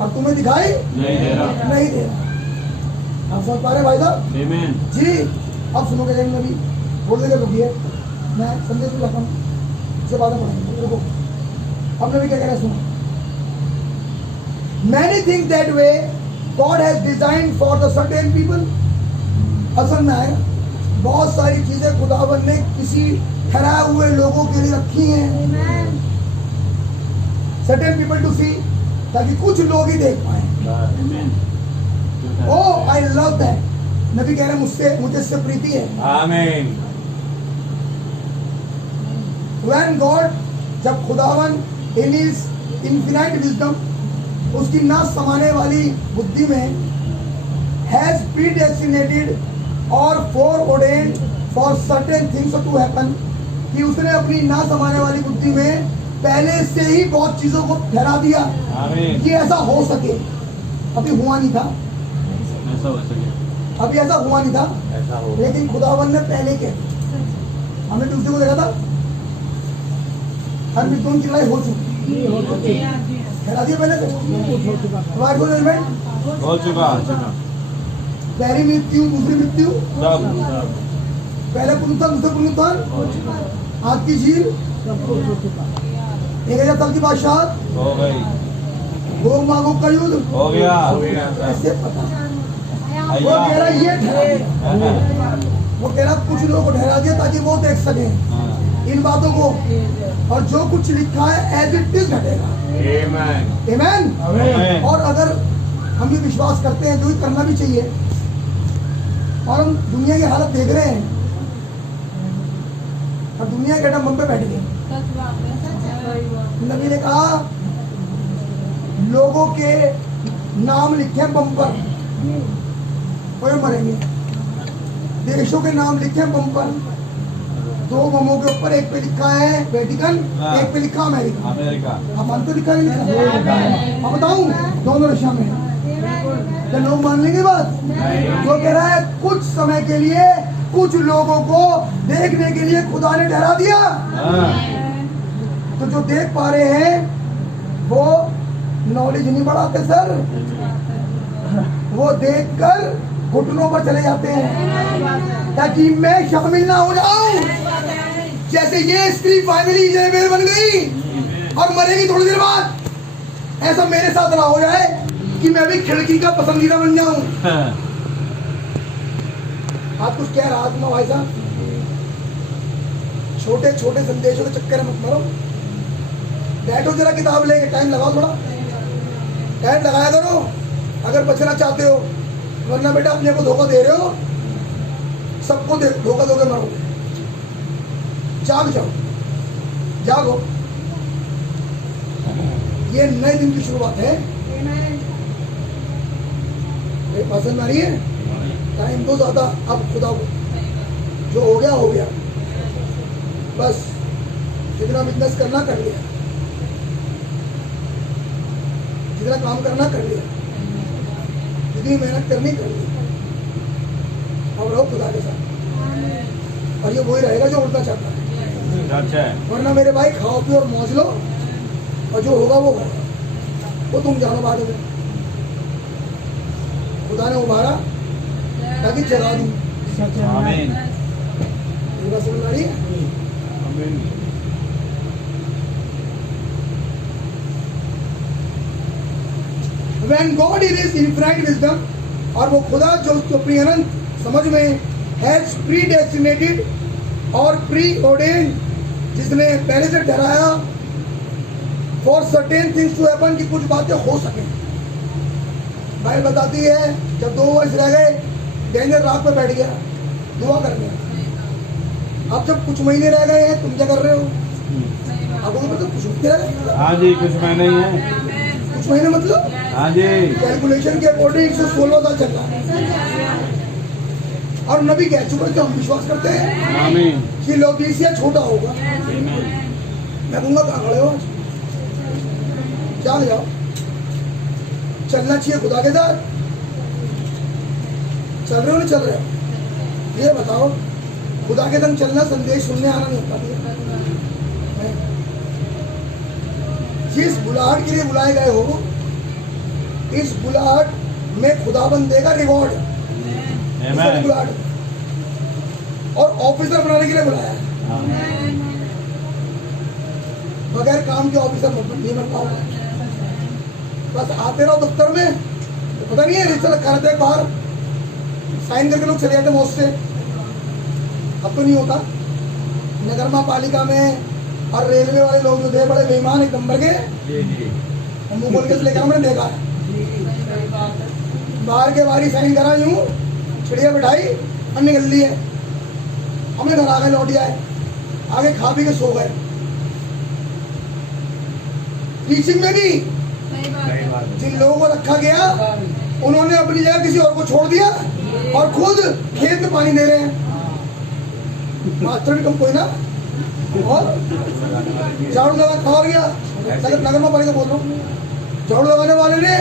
अब तुम्हें दिखाई नहीं दे रहा। नहीं दे रहा। आप समझ पा रहे भाई साहब आमीन। जी? अब सुनो क्या कहेंगे नबी, बोल देगा रुकिए, मैं संदेश में जाता हूँ, इससे बातें पढ़ेंगे। देखो अब नबी क्या कह रहे हैं, सुनो। Many things that way God has designed for the certain people। असल में है बहुत सारी चीजें खुदावन ने किसी ठहराए हुए लोगों के लिए रखी हैं, certain people to see, ताकि कुछ लोग ही देख पाए। Oh, I love that। नबी कह रहे हैं मुझे इससे प्रीति है। आमीन। When God, जब खुदावन in his infinite wisdom, उसकी ना समाने वाली बुद्धि में has predestinated और foreordained for certain things to happen, कि उसने अपनी ना समाने वाली बुद्धि में पहले से ही बहुत चीजों को ठहरा दिया आमीन। कि ऐसा हो सके। अभी हुआ नहीं था, ऐसा हो सके, अभी ऐसा हुआ नहीं था, ऐसा हो। लेकिन खुदावन ने पहले के, हमने ट्यूसडे को देखा था, हर मृत्यु की लड़ाई हो चुकी, ठहरा दिया पहले से। Right for judgment? हो चुका। पहली मृत्यु, दूसरी मृत्यु, सब पहले पुनरुत्थान, दूसरा पुनरुत्थान, आग की झील, 1000 साल की बादशाह, हो गई, गोग मागोग का युद्ध, हो गया। ऐसे पता। वो कह रहा ये ठहरा, वो कह रहा कुछ लोगों को ठहरा दिया ताकि वो देख सके इन बातों को, और जो कुछ लिखा है एज इट इज घटेगा। आमीन। आमीन। और अगर हम ये विश्वास करते हैं, जो ये करना भी चाहिए, और हम दुनिया की हालत देख रहे हैं, और दुनिया के एटम बम पे बैठ गए। नबी ने कहा लोगों के नाम लिखे बम पर, कोई मरेंगे। देशों के नाम लिखे बम पर, 2 बमों के ऊपर, एक पे लिखा है वेटिकन, एक पे लिखा अमेरिका। अमेरिका। आप मानते हो लिखा नहीं लिखा? अब बताऊं, दोनों रशिया में है। क्या लोग मान लेंगे बात? वो कह रहा है कुछ समय के लिए कुछ लोगों को देखने के लिए खुदा ने ठहरा दिया। तो जो देख पा रहे हैं वो नॉलेज नहीं बढ़ाते सर, वो देखकर घुटनों पर चले जाते हैं ताकि मैं शामिल ना हो जाऊं। जैसे ये स्त्री फाइनली इजेबेल बन गई और मरेगी थोड़ी देर बाद, ऐसा मेरे साथ ना हो जाए कि मैं भी खिड़की का पसंदीदा बन जाऊं। आप कुछ कह रहा था भाई साहब, छोटे छोटे संदेशों के चक्कर में मत मरो, बैठो जरा किताब लेके, टाइम लगाओ, थोड़ा टाइम लगाया करो। अगर बचना चाहते हो वरना बेटा अपने को धोखा दे रहे हो, सबको धोखा दोगे, मरोगे। जाग जाओ, जागो। ये नए दिन की शुरुआत है। पसंद आ रही है? टाइम तो ज्यादा, अब खुदा को जो हो गया हो गया, बस जितना बिजनेस करना कर लिया, जितना काम करना कर लिया, जितनी मेहनत करनी कर ली, अब रहो खुदा के साथ। और ये वही रहेगा जो उड़ना चाहता है। अच्छा है। वरना मेरे भाई खाओ पियो और मौज लो, और जो होगा वो होगा, वो तुम जानो बाद में। खुदा ने उभारा ताकि जगा दूं। आमीन। ये बात समझ आ रही है? आमीन। When God in His infinite wisdom, और वो खुदा जो उसको अपनी अनंत समझ में has predestinated और preordained, जिसने पहले से ठहराया for certain things to happen, कि कुछ बातें हो सके। बाइबल बताती है जब 2 वर्ष रह गए, डेनियल रात पे बैठ गया दुआ करने। अब जब कुछ महीने रह गए हैं, तुम क्या कर रहे हो? अब तो कुछ महीने रह गए। हाँ जी, कुछ महीने ही हैं। कुछ महीने मतलब? हाँ जी। कैलकुलेशन के अकॉर्डिंग 116 साल चल रहा है, और नबी कह चुका है कि हम विश्वास करते हैं आमीन। कि लौदीसिया छोटा होगा। मैं कहूँगा कहाँ खड़े हो आज? जाग जाओ, चलना चाहिए खुदा के साथ। चल रहे हो नहीं चल रहे हो? ये बताओ, खुदा के संग चलना संदेश सुनने आना नहीं होता। जिस बुलाहट के लिए बुलाए गए हो, इस बुलाहट में खुदाबंद देगा रिवॉर्ड। बुलाहट और ऑफिसर बनाने के लिए बुलाया है। बगैर काम के ऑफिसर नहीं बन पाओगे। बस आते रहो दफ्तर में, तो पता नहीं है रिश्ता रखा रहता है बाहर, साइन करके लोग चले जाते मौज से। अब तो नहीं होता। नगरमा पालिका में और रेलवे वाले लोग जो थे बड़े बेईमान एक नंबर के, मुंह बोल के लेकर हमने देखा है। बाहर के बारी साइन करा, यूं चिड़िया बैठाई और निकल ली है। हमने घर आ गए, लौट आए, आगे खा पी के सो गए। टीचिंग में भी जिन लोगों को रखा गया, उन्होंने अपनी जगह किसी और को छोड़ दिया और खुद खेत में पानी दे रहे हैं। मास्टर भी कम कोई ना, और झाड़ू लगा खा गया। नगर में पानी का बोल रहा हूँ, झाड़ू लगाने वाले ने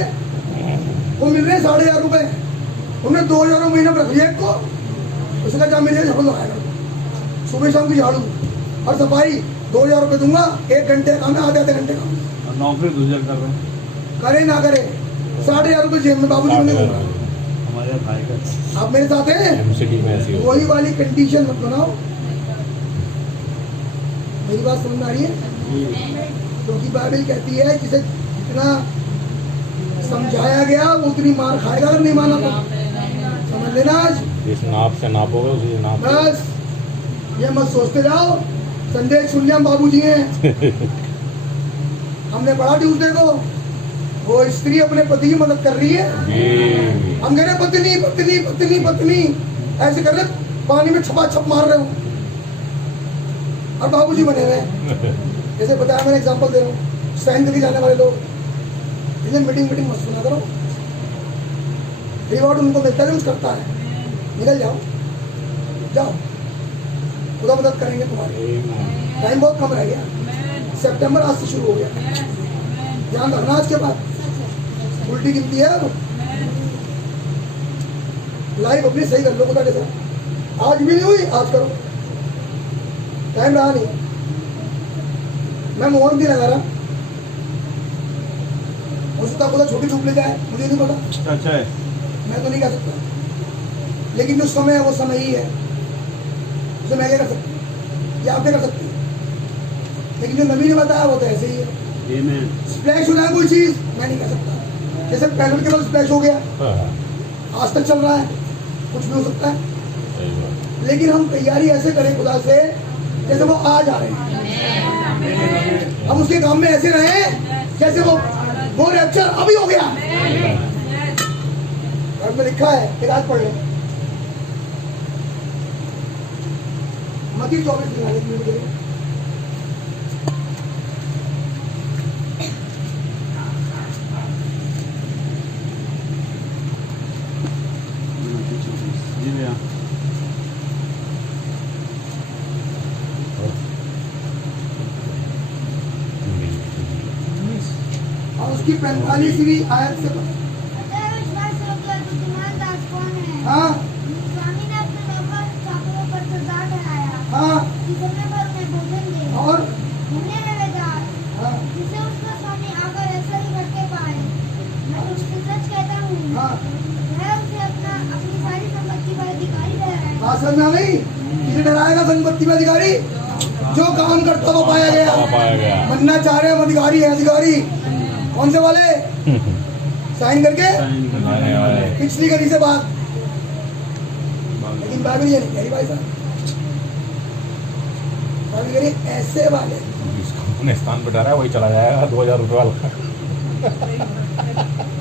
वो मिल रहे 1500 रुपए, उन्होंने 2000 महीना में रख लिया एक को। उसका क्या मिलेगा? झाड़ू लगाएगा, सुबह शाम की झाड़ू और सफाई 2000 रुपए दूंगा, 1 घंटे काम है, आधे घंटे काम। नौकरी दूसरे कर रहे हैं, करे ना करे 1500 रुपए जेब में बाबूजी ने दूंगा। हमारे भाई का। आप मेरे साथ हैं? वही वाली कंडीशन मत बनाओ। मेरी बात समझ में आ रही है? क्योंकि बाइबल कहती है जिसे जितना समझाया गया वो उतनी मार खाएगा अगर नहीं माना तो। समझ लेना, आज जिस नाप से नापोगे उसी नाप। बस ये मत सोचते जाओ संदेश सुन लिया बाबूजी हैं। हमने पढ़ा ट्यूसडे को, वो स्त्री अपने पति की मदद कर रही है। हम कह रहे पत्नी पत्नी पत्नी पत्नी ऐसे कर रहे, पानी में छपा छप मार रहे हो और बाबूजी बने हुए हैं। जैसे बताया मैंने, एग्जांपल दे रहा हूँ, साइन करके जाने वाले लोग, इसलिए मीटिंग मत सुना करो। रिवॉर्ड उनको मिलता है, कुछ करता है। निकल जाओ, जाओ, खुदा मदद करेंगे तुम्हारी। टाइम बहुत कम रह गया, सितंबर आज से शुरू हो गया। ध्यान रखना, आज के बाद उल्टी गिनती है। अब लाइफ अपनी सही कर लो खुदा के साथ। आज भी नहीं हुई, आज करो, टाइम रहा नहीं। मैं मोहन नहीं लगा रहा, हो सकता खुदा छोटी चूक ले जाए, मुझे नहीं पता। अच्छा है, मैं तो नहीं कह सकता, लेकिन जो समय है वो समय ही है। उसे मैं क्या कर सकती, या आप क्या कर सकती, लेकिन जो नबी ने बताया वो तो ऐसे ही है। स्प्लैश हो जाए कोई चीज, मैं नहीं कह सकता। जैसे पैडल के बाद स्प्लैश हो गया, आज तक चल रहा है, कुछ भी हो सकता है। लेकिन हम तैयारी ऐसे करें खुदा से जैसे वो आज आ रहे हैं। हम उसके काम में ऐसे रहे जैसे वो रैप्चर अभी हो गया। और में लिखा है, एक आज पढ़ ले। मत्ती 24 दिन आगे के लिए। जी भैया। और उसकी 45वीं आयत से अतः विश्वास योग्य और बुद्धिमान दास कौन है? हाँ स्वामी ने अपने नौकर चाकरों पर सरदार ठहराया हाँ कि समय पर उन्हें भोजन दे। और धन्य है वे दास हाँ जिसे उसका स्वामी आकर ऐसा ही करके पाए। मैं तुमसे सच कहता हूँ, हाँ वह उसे अपनी सारी संपत्ति पर अधिकारी ठहराएगा। बात समझ आ गई? किसे डराएगा संपत्ति में अधिकारी? जो काम करता वो पाया गया। पाया गया। बनना चाह रहे हम अधिकारी है, अधिकारी कौन से वाले? साइन करके आने वाले। पिछली कड़ी से बात, लेकिन बाइबल ये नहीं कह रही भाई साहब। बाइबल कह रही ऐसे वाले। जिसको अपने स्थान पे डरा है वही चला जाएगा 2000 रुपये वाला।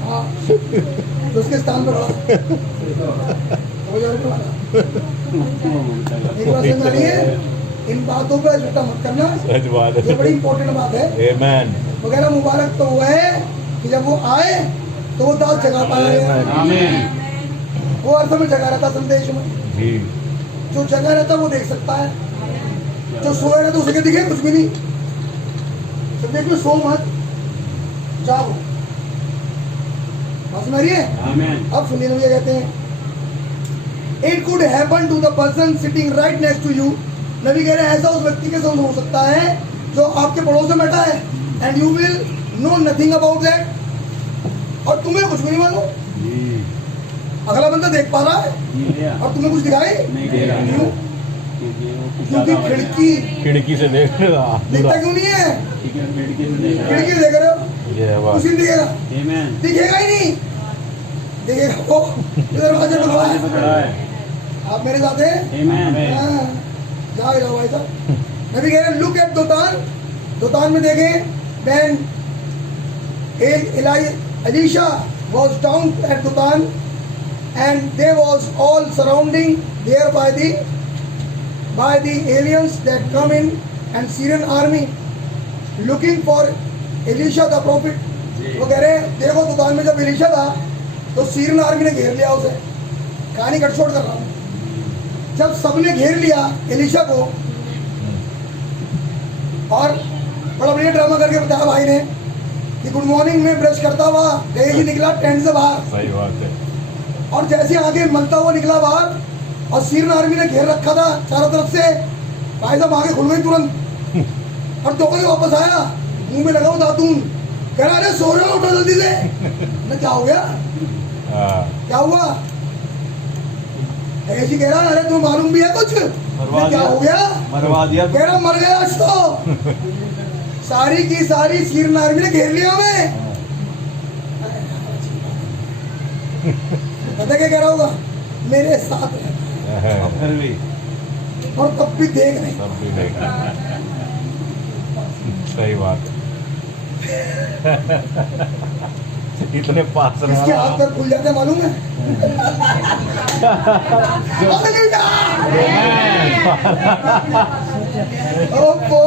हाँ तो उसके स्थान पर 2000 रुपये वाला। एक बात समझ आ रही है? इन बातों पे झूठा मत करना, सच बात ये बड़ी इंपॉर्टेंट बात है। आमेन। वगैरह मुबारक तो हुआ है कि जब वो आए तो वो दाल जगा पाया। आमीन। वो अर्थ में जगा रहता संदेश में। जी। जो जगा रहता वो देख सकता है, जो सोया रहता उसे दिखे कुछ भी नहीं। संदेश में सो मत, जाओ। समझ में आ रही है? आमीन। अब सुनिए ये कहते हैं, it could happen to the person sitting right next to you. नबी कह रहे हैं ऐसा उस व्यक्ति के साथ हो सकता है जो आपके पड़ोस में बैठा है, and you will know nothing about that, और तुम्हें कुछ भी नहीं मालूम। जी। अगला बंदा देख पा रहा है जी भैया। और तुम्हें कुछ दिखाई नहीं दे रहा। क्यों? क्योंकि वो कुछ क्योंकि ज़्यादा खिड़की से देख रहा दिखता क्यों नहीं है? ठीक है, खिड़की से देख रहा है। खिड़की देख रहे हो, ये है बात। कुछ नहीं दिखेगा, आमीन। दिखेगा ही नहीं। दिखेगा वो दरवाजे पर खड़ा दरवाजे पे खड़ा है। है। आप मेरे साथ हैं? आमीन। हाँ, जाओ जाओ भाई साहब। नबी कह रहे लुक एट दोतान। दोतान में देखें, when Elisha was down at Dotan, and they was all surrounding there by the aliens that come in, and Syrian army looking for Elisha the prophet. वो कह रहे हैं देखो दोतान में जब एलिशा था तो सीरियन आर्मी ने घेर लिया उसे। कहानी कट छोड़ कर रहा हूँ। जब सबने घेर लिया एलिशा को और बड़ा बढ़िया ड्रामा करके बताया भाई ने कि गुड मॉर्निंग में ब्रश करता हुआ गए ही निकला टेंट से बाहर, सही बात है। और जैसे आगे मलता हुआ निकला बाहर और सीरियन आर्मी ने घेर रखा था चारों तरफ से। भाई साहब आगे खुल गई तुरंत और दौड़ के वापस आया, मुंह में लगा वो दातून, कह रहा अरे सो रहे हो, उठो जल्दी से। मैं क्या हो गया, क्या हुआ? ऐसी कह रहा अरे तुम्हें मालूम भी है कुछ? मैं क्या हो गया? मरवा दिया। कह रहा मर गया आज तो। सारी की सारी सीरियन आर्मी ने घेर लिया हमें। पता क्या कह रहा होगा? मेरे साथ रहता अब फिर भी है और तब भी देख नहीं। सब भी देख सही बात है। इतने पास इसके हाथ पर खुल जाते मालूम है? ओप्पो,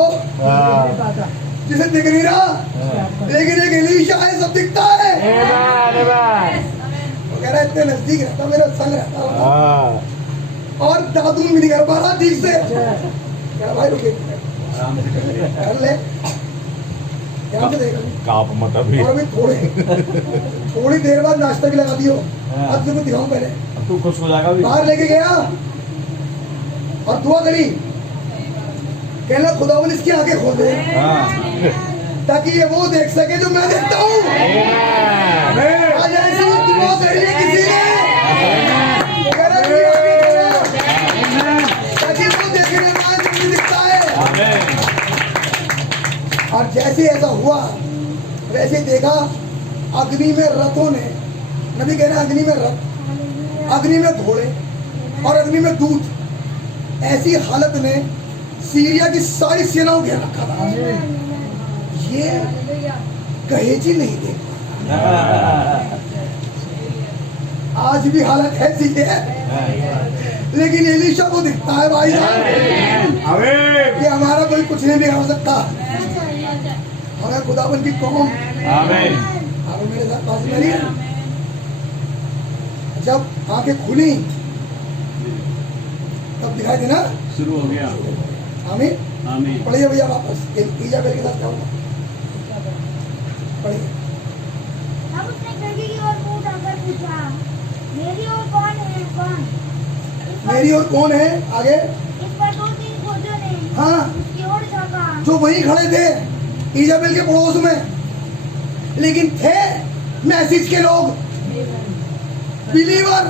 जिसे दिख नहीं रहा लेकिन एक एलीशा है, सब दिखता है। वो कह रहा है इतने नजदीक रहता, मेरा संग रहता और दादून भी नहीं कर पा रहा ठीक से। कह रहा भाई रुके, आराम से कर ले। कर ले, ध्यान से देख। काप मत अभी। और अभी थोड़ी देर बाद नाश्ता भी लगा दियो। अब तुमको दिखाऊं पहले। अब तू खुश हो जाएगा भी। बाहर लेके गया और दुआ करी, कहना खुदावन इसकी आंखें खोल दे ताकि ये वो देख सके जो मैं देखता हूँ। आज ऐसी दुआ कर ली किसी ने, ताकि वो देखने वाला जो मुझे दिखता है। और जैसे ऐसा हुआ वैसे देखा अग्नि में रथों ने, नबी कह रहे हैं अग्नि में रथ, अग्नि में घोड़े और अग्नि में दूत, ऐसी हालत में सीरिया की सारी सेनाओं घेर रखा था। ये कहेजी नहीं देख पा। आज भी हालत ऐसी है, लेकिन एलीशा को दिखता है भाई साहब कि हमारा कोई कुछ नहीं बिगाड़ सकता। हमें खुदावन की कौम आमीन। आप मेरे साथ बात करिए। जब आंखें खुली तब दिखाई देना शुरू हो गया। आमीन आमीन। पढ़िए भैया वापस इजाबेल के साथ क्या हुआ, पढ़िए। तब उसने खिड़की की ओर मुंह उठाकर पूछा, मेरी ओर कौन है? कौन? मेरी ओर कौन है? आगे। इस पर 2-3 खोजों ने हाँ उसकी ओर झाँका। जो वहीं खड़े थे इजाबेल के पड़ोस में, लेकिन थे मैसेज के लोग, बिलीवर।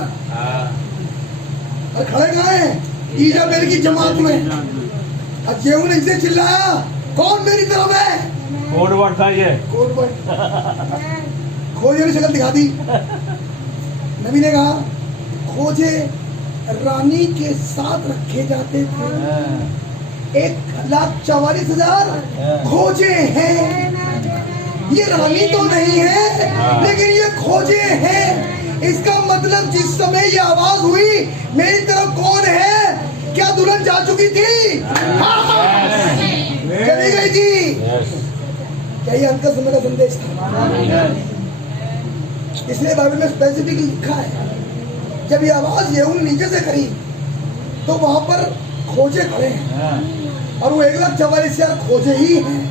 और खड़े कहाँ हैं? इजाबेल की जमात में। और जेहू ने इसे चिल्लाया, कौन मेरी तरफ है? कोड वर्ड था ये। कोट पर खोजे ने शक्ल दिखा दी। नबी ने कहा, खोजे रानी के साथ रखे जाते थे। 1,44,000 खोजे हैं। ये रानी तो नहीं है, लेकिन ये खोजे हैं। इसका मतलब जिस समय ये आवाज हुई, मेरी तरफ कौन है, क्या दुल्हन जा चुकी थी? हाँ, चली गई थी। क्या ये अंत समय का संदेश था? इसलिए बाइबल में स्पेसिफिक लिखा है, जब ये आवाज यहूं ने नीचे से करी तो वहां पर खोजे खड़े हैं, और वो 1,44,000 खोजे ही हैं।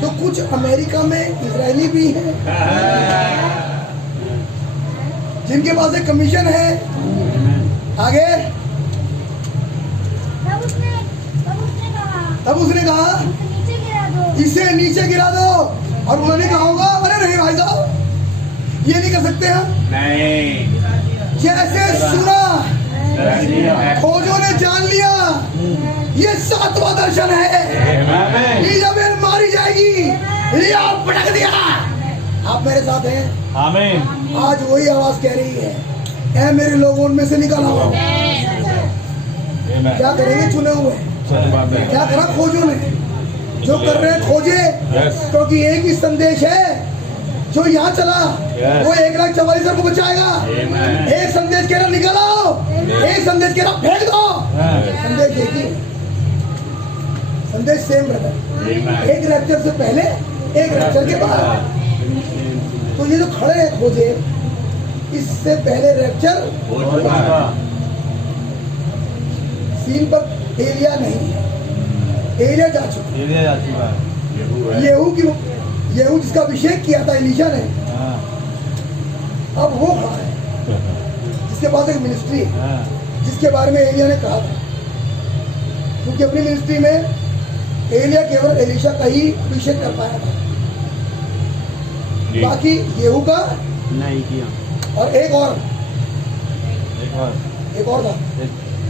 तो कुछ अमेरिका में इजरायली भी हैं जिनके पास एक कमीशन है। आगे। तब उसने कहा इसे नीचे गिरा दो। और उन्होंने कहा होगा, अरे नहीं भाई साहब, ये नहीं कर सकते हम। नहीं। जैसे सुना, खोजों ने जान लिया ये 7वां दर्शन है। इजाबेल मारी जाएगी, लिया पटक दिया। आप मेरे साथ हैं? आमीन। आज वही आवाज कह रही है, ऐ मेरे लोगों में से निकल आओ। क्या करेंगे चुने हुए? क्या करा खोजों ने? जो कर रहे हैं खोजे, क्योंकि एक ही संदेश है जो यहाँ चला, वो 1,44,000 को बचाएगा। एक संदेश कह रहा निकल आओ, एक संदेश कह रहा फेंक दो। संदेश एक ही, संदेश सेम ब्रदर। एक रैप्चर से पहले, एक रैप्चर के बाद। तो ये जो खड़े हैं खोजे, इससे पहले रैप्चर सीन पर एलिया नहीं है, एलिया जा चुका। येहू जिसका अभिषेक किया था एलीशा ने, अब वो खड़ा है जिसके पास एक मिनिस्ट्री है, जिसके बारे में एलिया ने कहा था। क्योंकि अपनी मिनिस्ट्री में एलिया केवल एलीशा का ही अभिषेक कर पाया था, बाकी येहू का नहीं किया। और एक और था,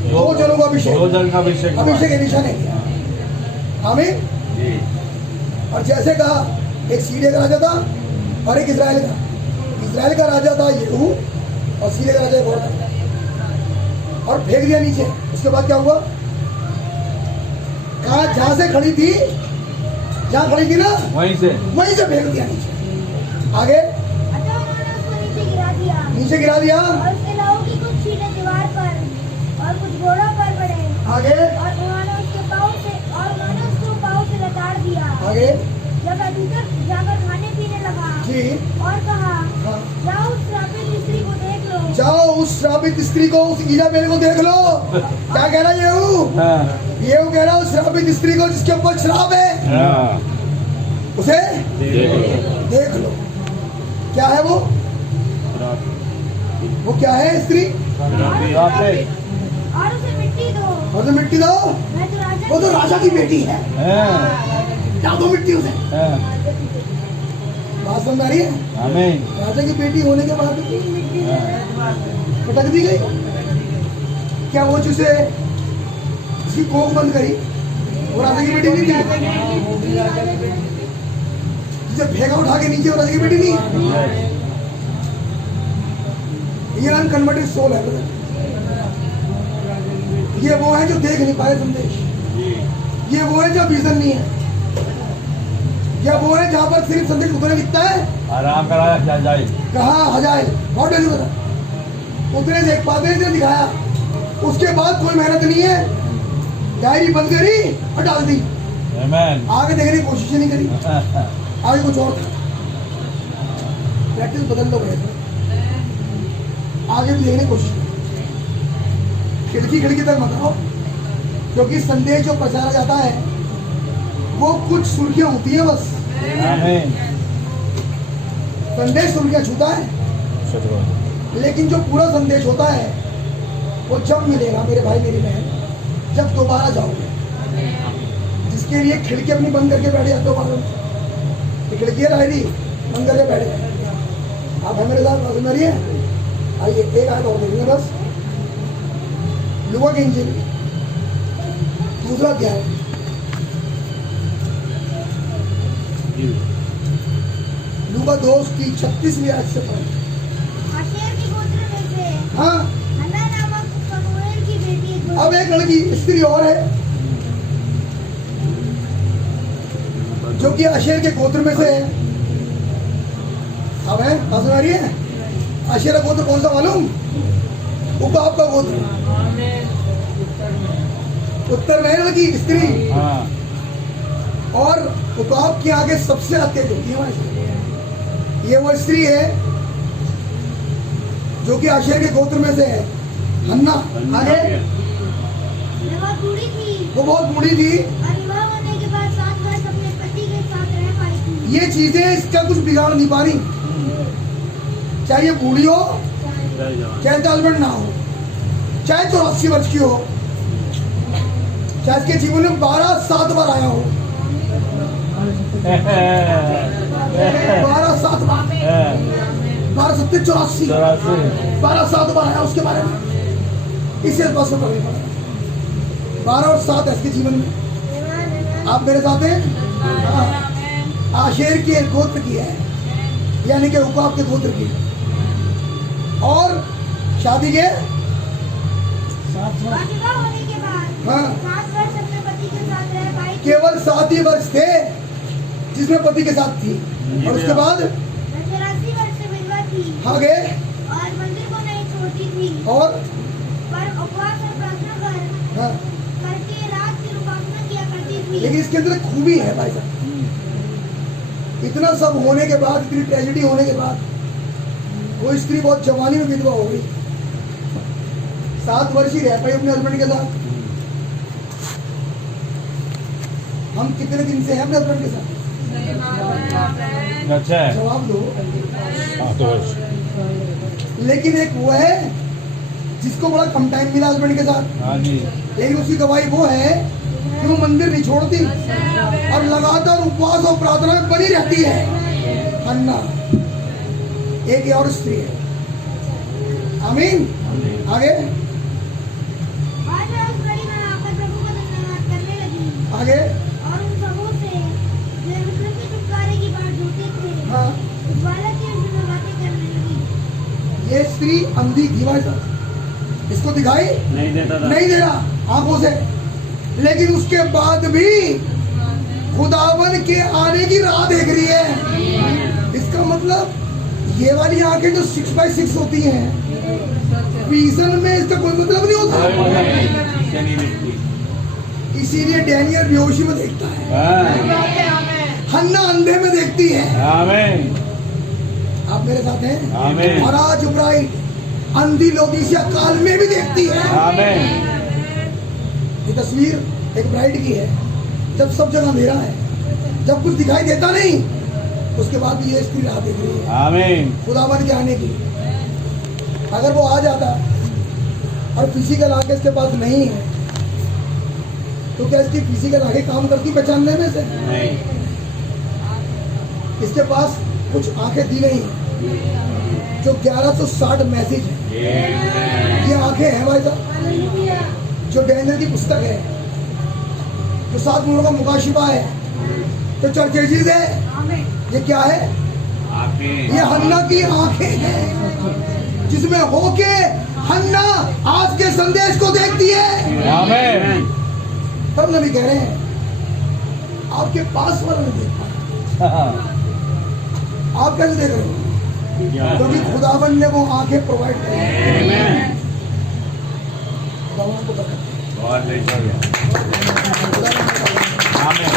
2 जनों का अभिषेक। 2 जन का अभिषेक एलीशा ने किया। आमीन। और जैसे कहा, एक सीरिया का राजा था और एक इजराइल का। इजराइल का राजा था येहू और सीरिया का राजा एक और था, और फेंक दिया नीचे। उसके बाद क्या हुआ? कहा जहां से खड़ी थी, जहां खड़ी थी ना, वहीं से फेंक दिया नीचे। आगे। नीचे गिरा दिया। और उसके लहू की कुछ छींटे दीवार पर और कुछ घोड़ों पर पड़े। आगे। और उन्होंने उसके पाँव से लताड़ दिया। आगे। जब भीतर जाकर खाने पीने लगा जी। और कहा, हाँ। जाओ उस श्रापित स्त्री को देख लो। जाओ उस श्रापित स्त्री को, उस इजाबेल को देख लो। क्या कह रहा है येहू? येहू कह रहा है उस श्रापित स्त्री को जिसके ऊपर श्राप है, उसे देख लो। क्या है वो? वो क्या है स्त्री? और उसे मिट्टी दो। और उसे मिट्टी दो। वो तो राजा की बेटी है, क्या दो मिट्टी उसे? बात समझ आ रही है? आमीन। राजा की बेटी होने के बाद पटक दी गई। क्या वो जिसे उसकी कोख बंद करी, वो राजा की बेटी नहीं थी? जिसे फेंका उठा के नीचे, वो राजा की बेटी नहीं है? ये अनकन्वर्टेड सोल है। ये वो है जो देख नहीं पाए संदेश, ये वो है जो विजन नहीं है, या वो है जहाँ पर सिर्फ संदेश उतने लिखता है आराम करा जाए। कहाँ हजाए, व्हाट डू यू उतने से एक पादरी ने दिखाया, उसके बाद कोई मेहनत नहीं है, डायरी बंद करी और डाल दी, Amen. आगे देखने की कोशिश ही नहीं करी, आगे कुछ और था। प्रैक्टिस बदल लो भैया, आगे भी देखने की कोशिश करो, खिड़की तक मत आओ, क्योंकि संदेश जो प्रचारा जाता है वो कुछ सुर्खियां होती है बस, Amen. संदेश सुर्खियां छूता है, सच बात है। लेकिन जो पूरा संदेश होता है वो जब मिलेगा मेरे भाई मेरी बहन, जब दोबारा जाओगे, जिसके लिए खिड़की अपनी बंद करके बैठ जाते हो, मालूम ये खिड़की है डायरी बंद करके बैठ गए आप, है मेरे साथ बात सुन रही है? आइए एक आयत और देखेंगे बस, लूका की इंजील दूसरा अध्याय, लूका 2 की 36वीं आयत से पढ़ें। आशेर के गोत्र में से हाँ, हन्ना नामक फनूएल की बेटी अब एक लड़की स्त्री और है जो कि आशेर के गोत्र में से है। अब है बात सुना रही है? आशेर का गोत्र कौन सा मालूम? उकाब का गोत्र, उत्तर में है लड़की स्त्री, हाँ, और उकाब की आगे सबसे अत्यधिक होती है वहां। ये वो स्त्री है जो कि आशेर के गोत्र में से है, हन्ना। आगे बहुत बूढ़ी थी वो बहुत बूढ़ी थी, और विवाह होने के बाद 7 वर्ष अपने पति के साथ रह पाई थी। ये चीजें इसका कुछ बिगाड़ नहीं पा रही, चाहे ये बूढ़ी हो चाहे तालबंद ना हो, चाहे 84 वर्ष की हो, चाहे इसके जीवन में 12 बार आया हो, 12 बार, 12 7 84, 12 बार आया उसके बारे में, इसे बस में पढ़ेगा 12 और 7 है इसके जीवन में। आप मेरे साथ हैं? हाँ। आशेर के गोत्र की है, यानी कि उकाब के गोत्र की, और शादी के और विवाह होने के बाद हाँ। 7 वर्ष अपने पति के साथ रह पाई थी। केवल 7 ही वर्ष थे जिसमें पति के साथ थी, और उसके बाद 84 वर्ष से विधवा थी आगे और मंदिर को नहीं छोड़ती थी, और पर उपवास और प्रार्थना हाँ। करके रात दिन उपासना किया करती थी। लेकिन इसके अंदर एक खूबी है भाई साहब, इतना सब होने के बाद, इतनी ट्रेजेडी होने के बाद, वो स्त्री बहुत जवानी में विधवा हो गई, 7 वर्ष ही रह पाई अपने हस्बैंड के साथ। हम कितने दिन से हैं अपने हस्बैंड के साथ? अच्छा है। जवाब दो। हाँ तो लेकिन एक वो है जिसको बड़ा कम टाइम मिला हस्बैंड के साथ, हाँ जी, लेकिन उसकी गवाही वो है कि वो मंदिर नहीं छोड़ती और लगातार उपवास और प्रार्थना में बनी रहती है। हन्ना एक और स्त्री है। आमीन। आगे आज वह उस घड़ी में आकर प्रभु का धन्यवाद करने लगी आगे और उन सबों से जो यरूशलेम के छुटकारे की बात ढूंढते थे हाँ, उस बालक के विषय में बातें करने लगी। ये स्त्री अंधी थी भाई साहब, इसको दिखाई नहीं देता था। नहीं दे रहा आंखों से, लेकिन उसके बाद भी खुदावन के आने की राह देख रही है। इसका मतलब ये वाली आंखें जो 6x6 होती हैं, विजन में इसका कोई मतलब नहीं होता। इसीलिए डैनियल बेहोशी में देखता है, हन्ना अंधे में देखती है। आमीन, आप मेरे साथ हैं? आमीन, और आज ब्राइट अंधी लोदीसिया काल में भी देखती है। आमीन। ये तस्वीर एक ब्राइड की है, जब सब जगह अंधेरा है, जब कुछ दिखाई देता नहीं, उसके बाद भी ये स्त्री राह देख रही है आमीन, खुदावन के आने की। अगर वो आ जाता और फिजिकल आंखें इसके पास नहीं है, तो क्या इसकी फिजिकल आंखें काम करती पहचानने में से? नहीं, इसके पास कुछ आंखें दी नहीं जो 1160 मैसेज है, ये आंखें हैं भाई साहब। जो डैनियल की पुस्तक है, जो 7 मूलों का मुकाशिफा है, जो चर्चेजीज है, ये क्या है? ये हन्ना की आंखें हैं, जिसमें होके हन्ना आज के संदेश को देखती है। आमीन। तब नबी कह रहे हैं आपके पास वाला नहीं देख पा रहा। आप कैसे देख रहे हो? क्योंकि खुदावन ने वो आंखें प्रोवाइड की हैं। खुदावन को बरकत दे। बहुत खुदावन को बरकत दे। आमीन।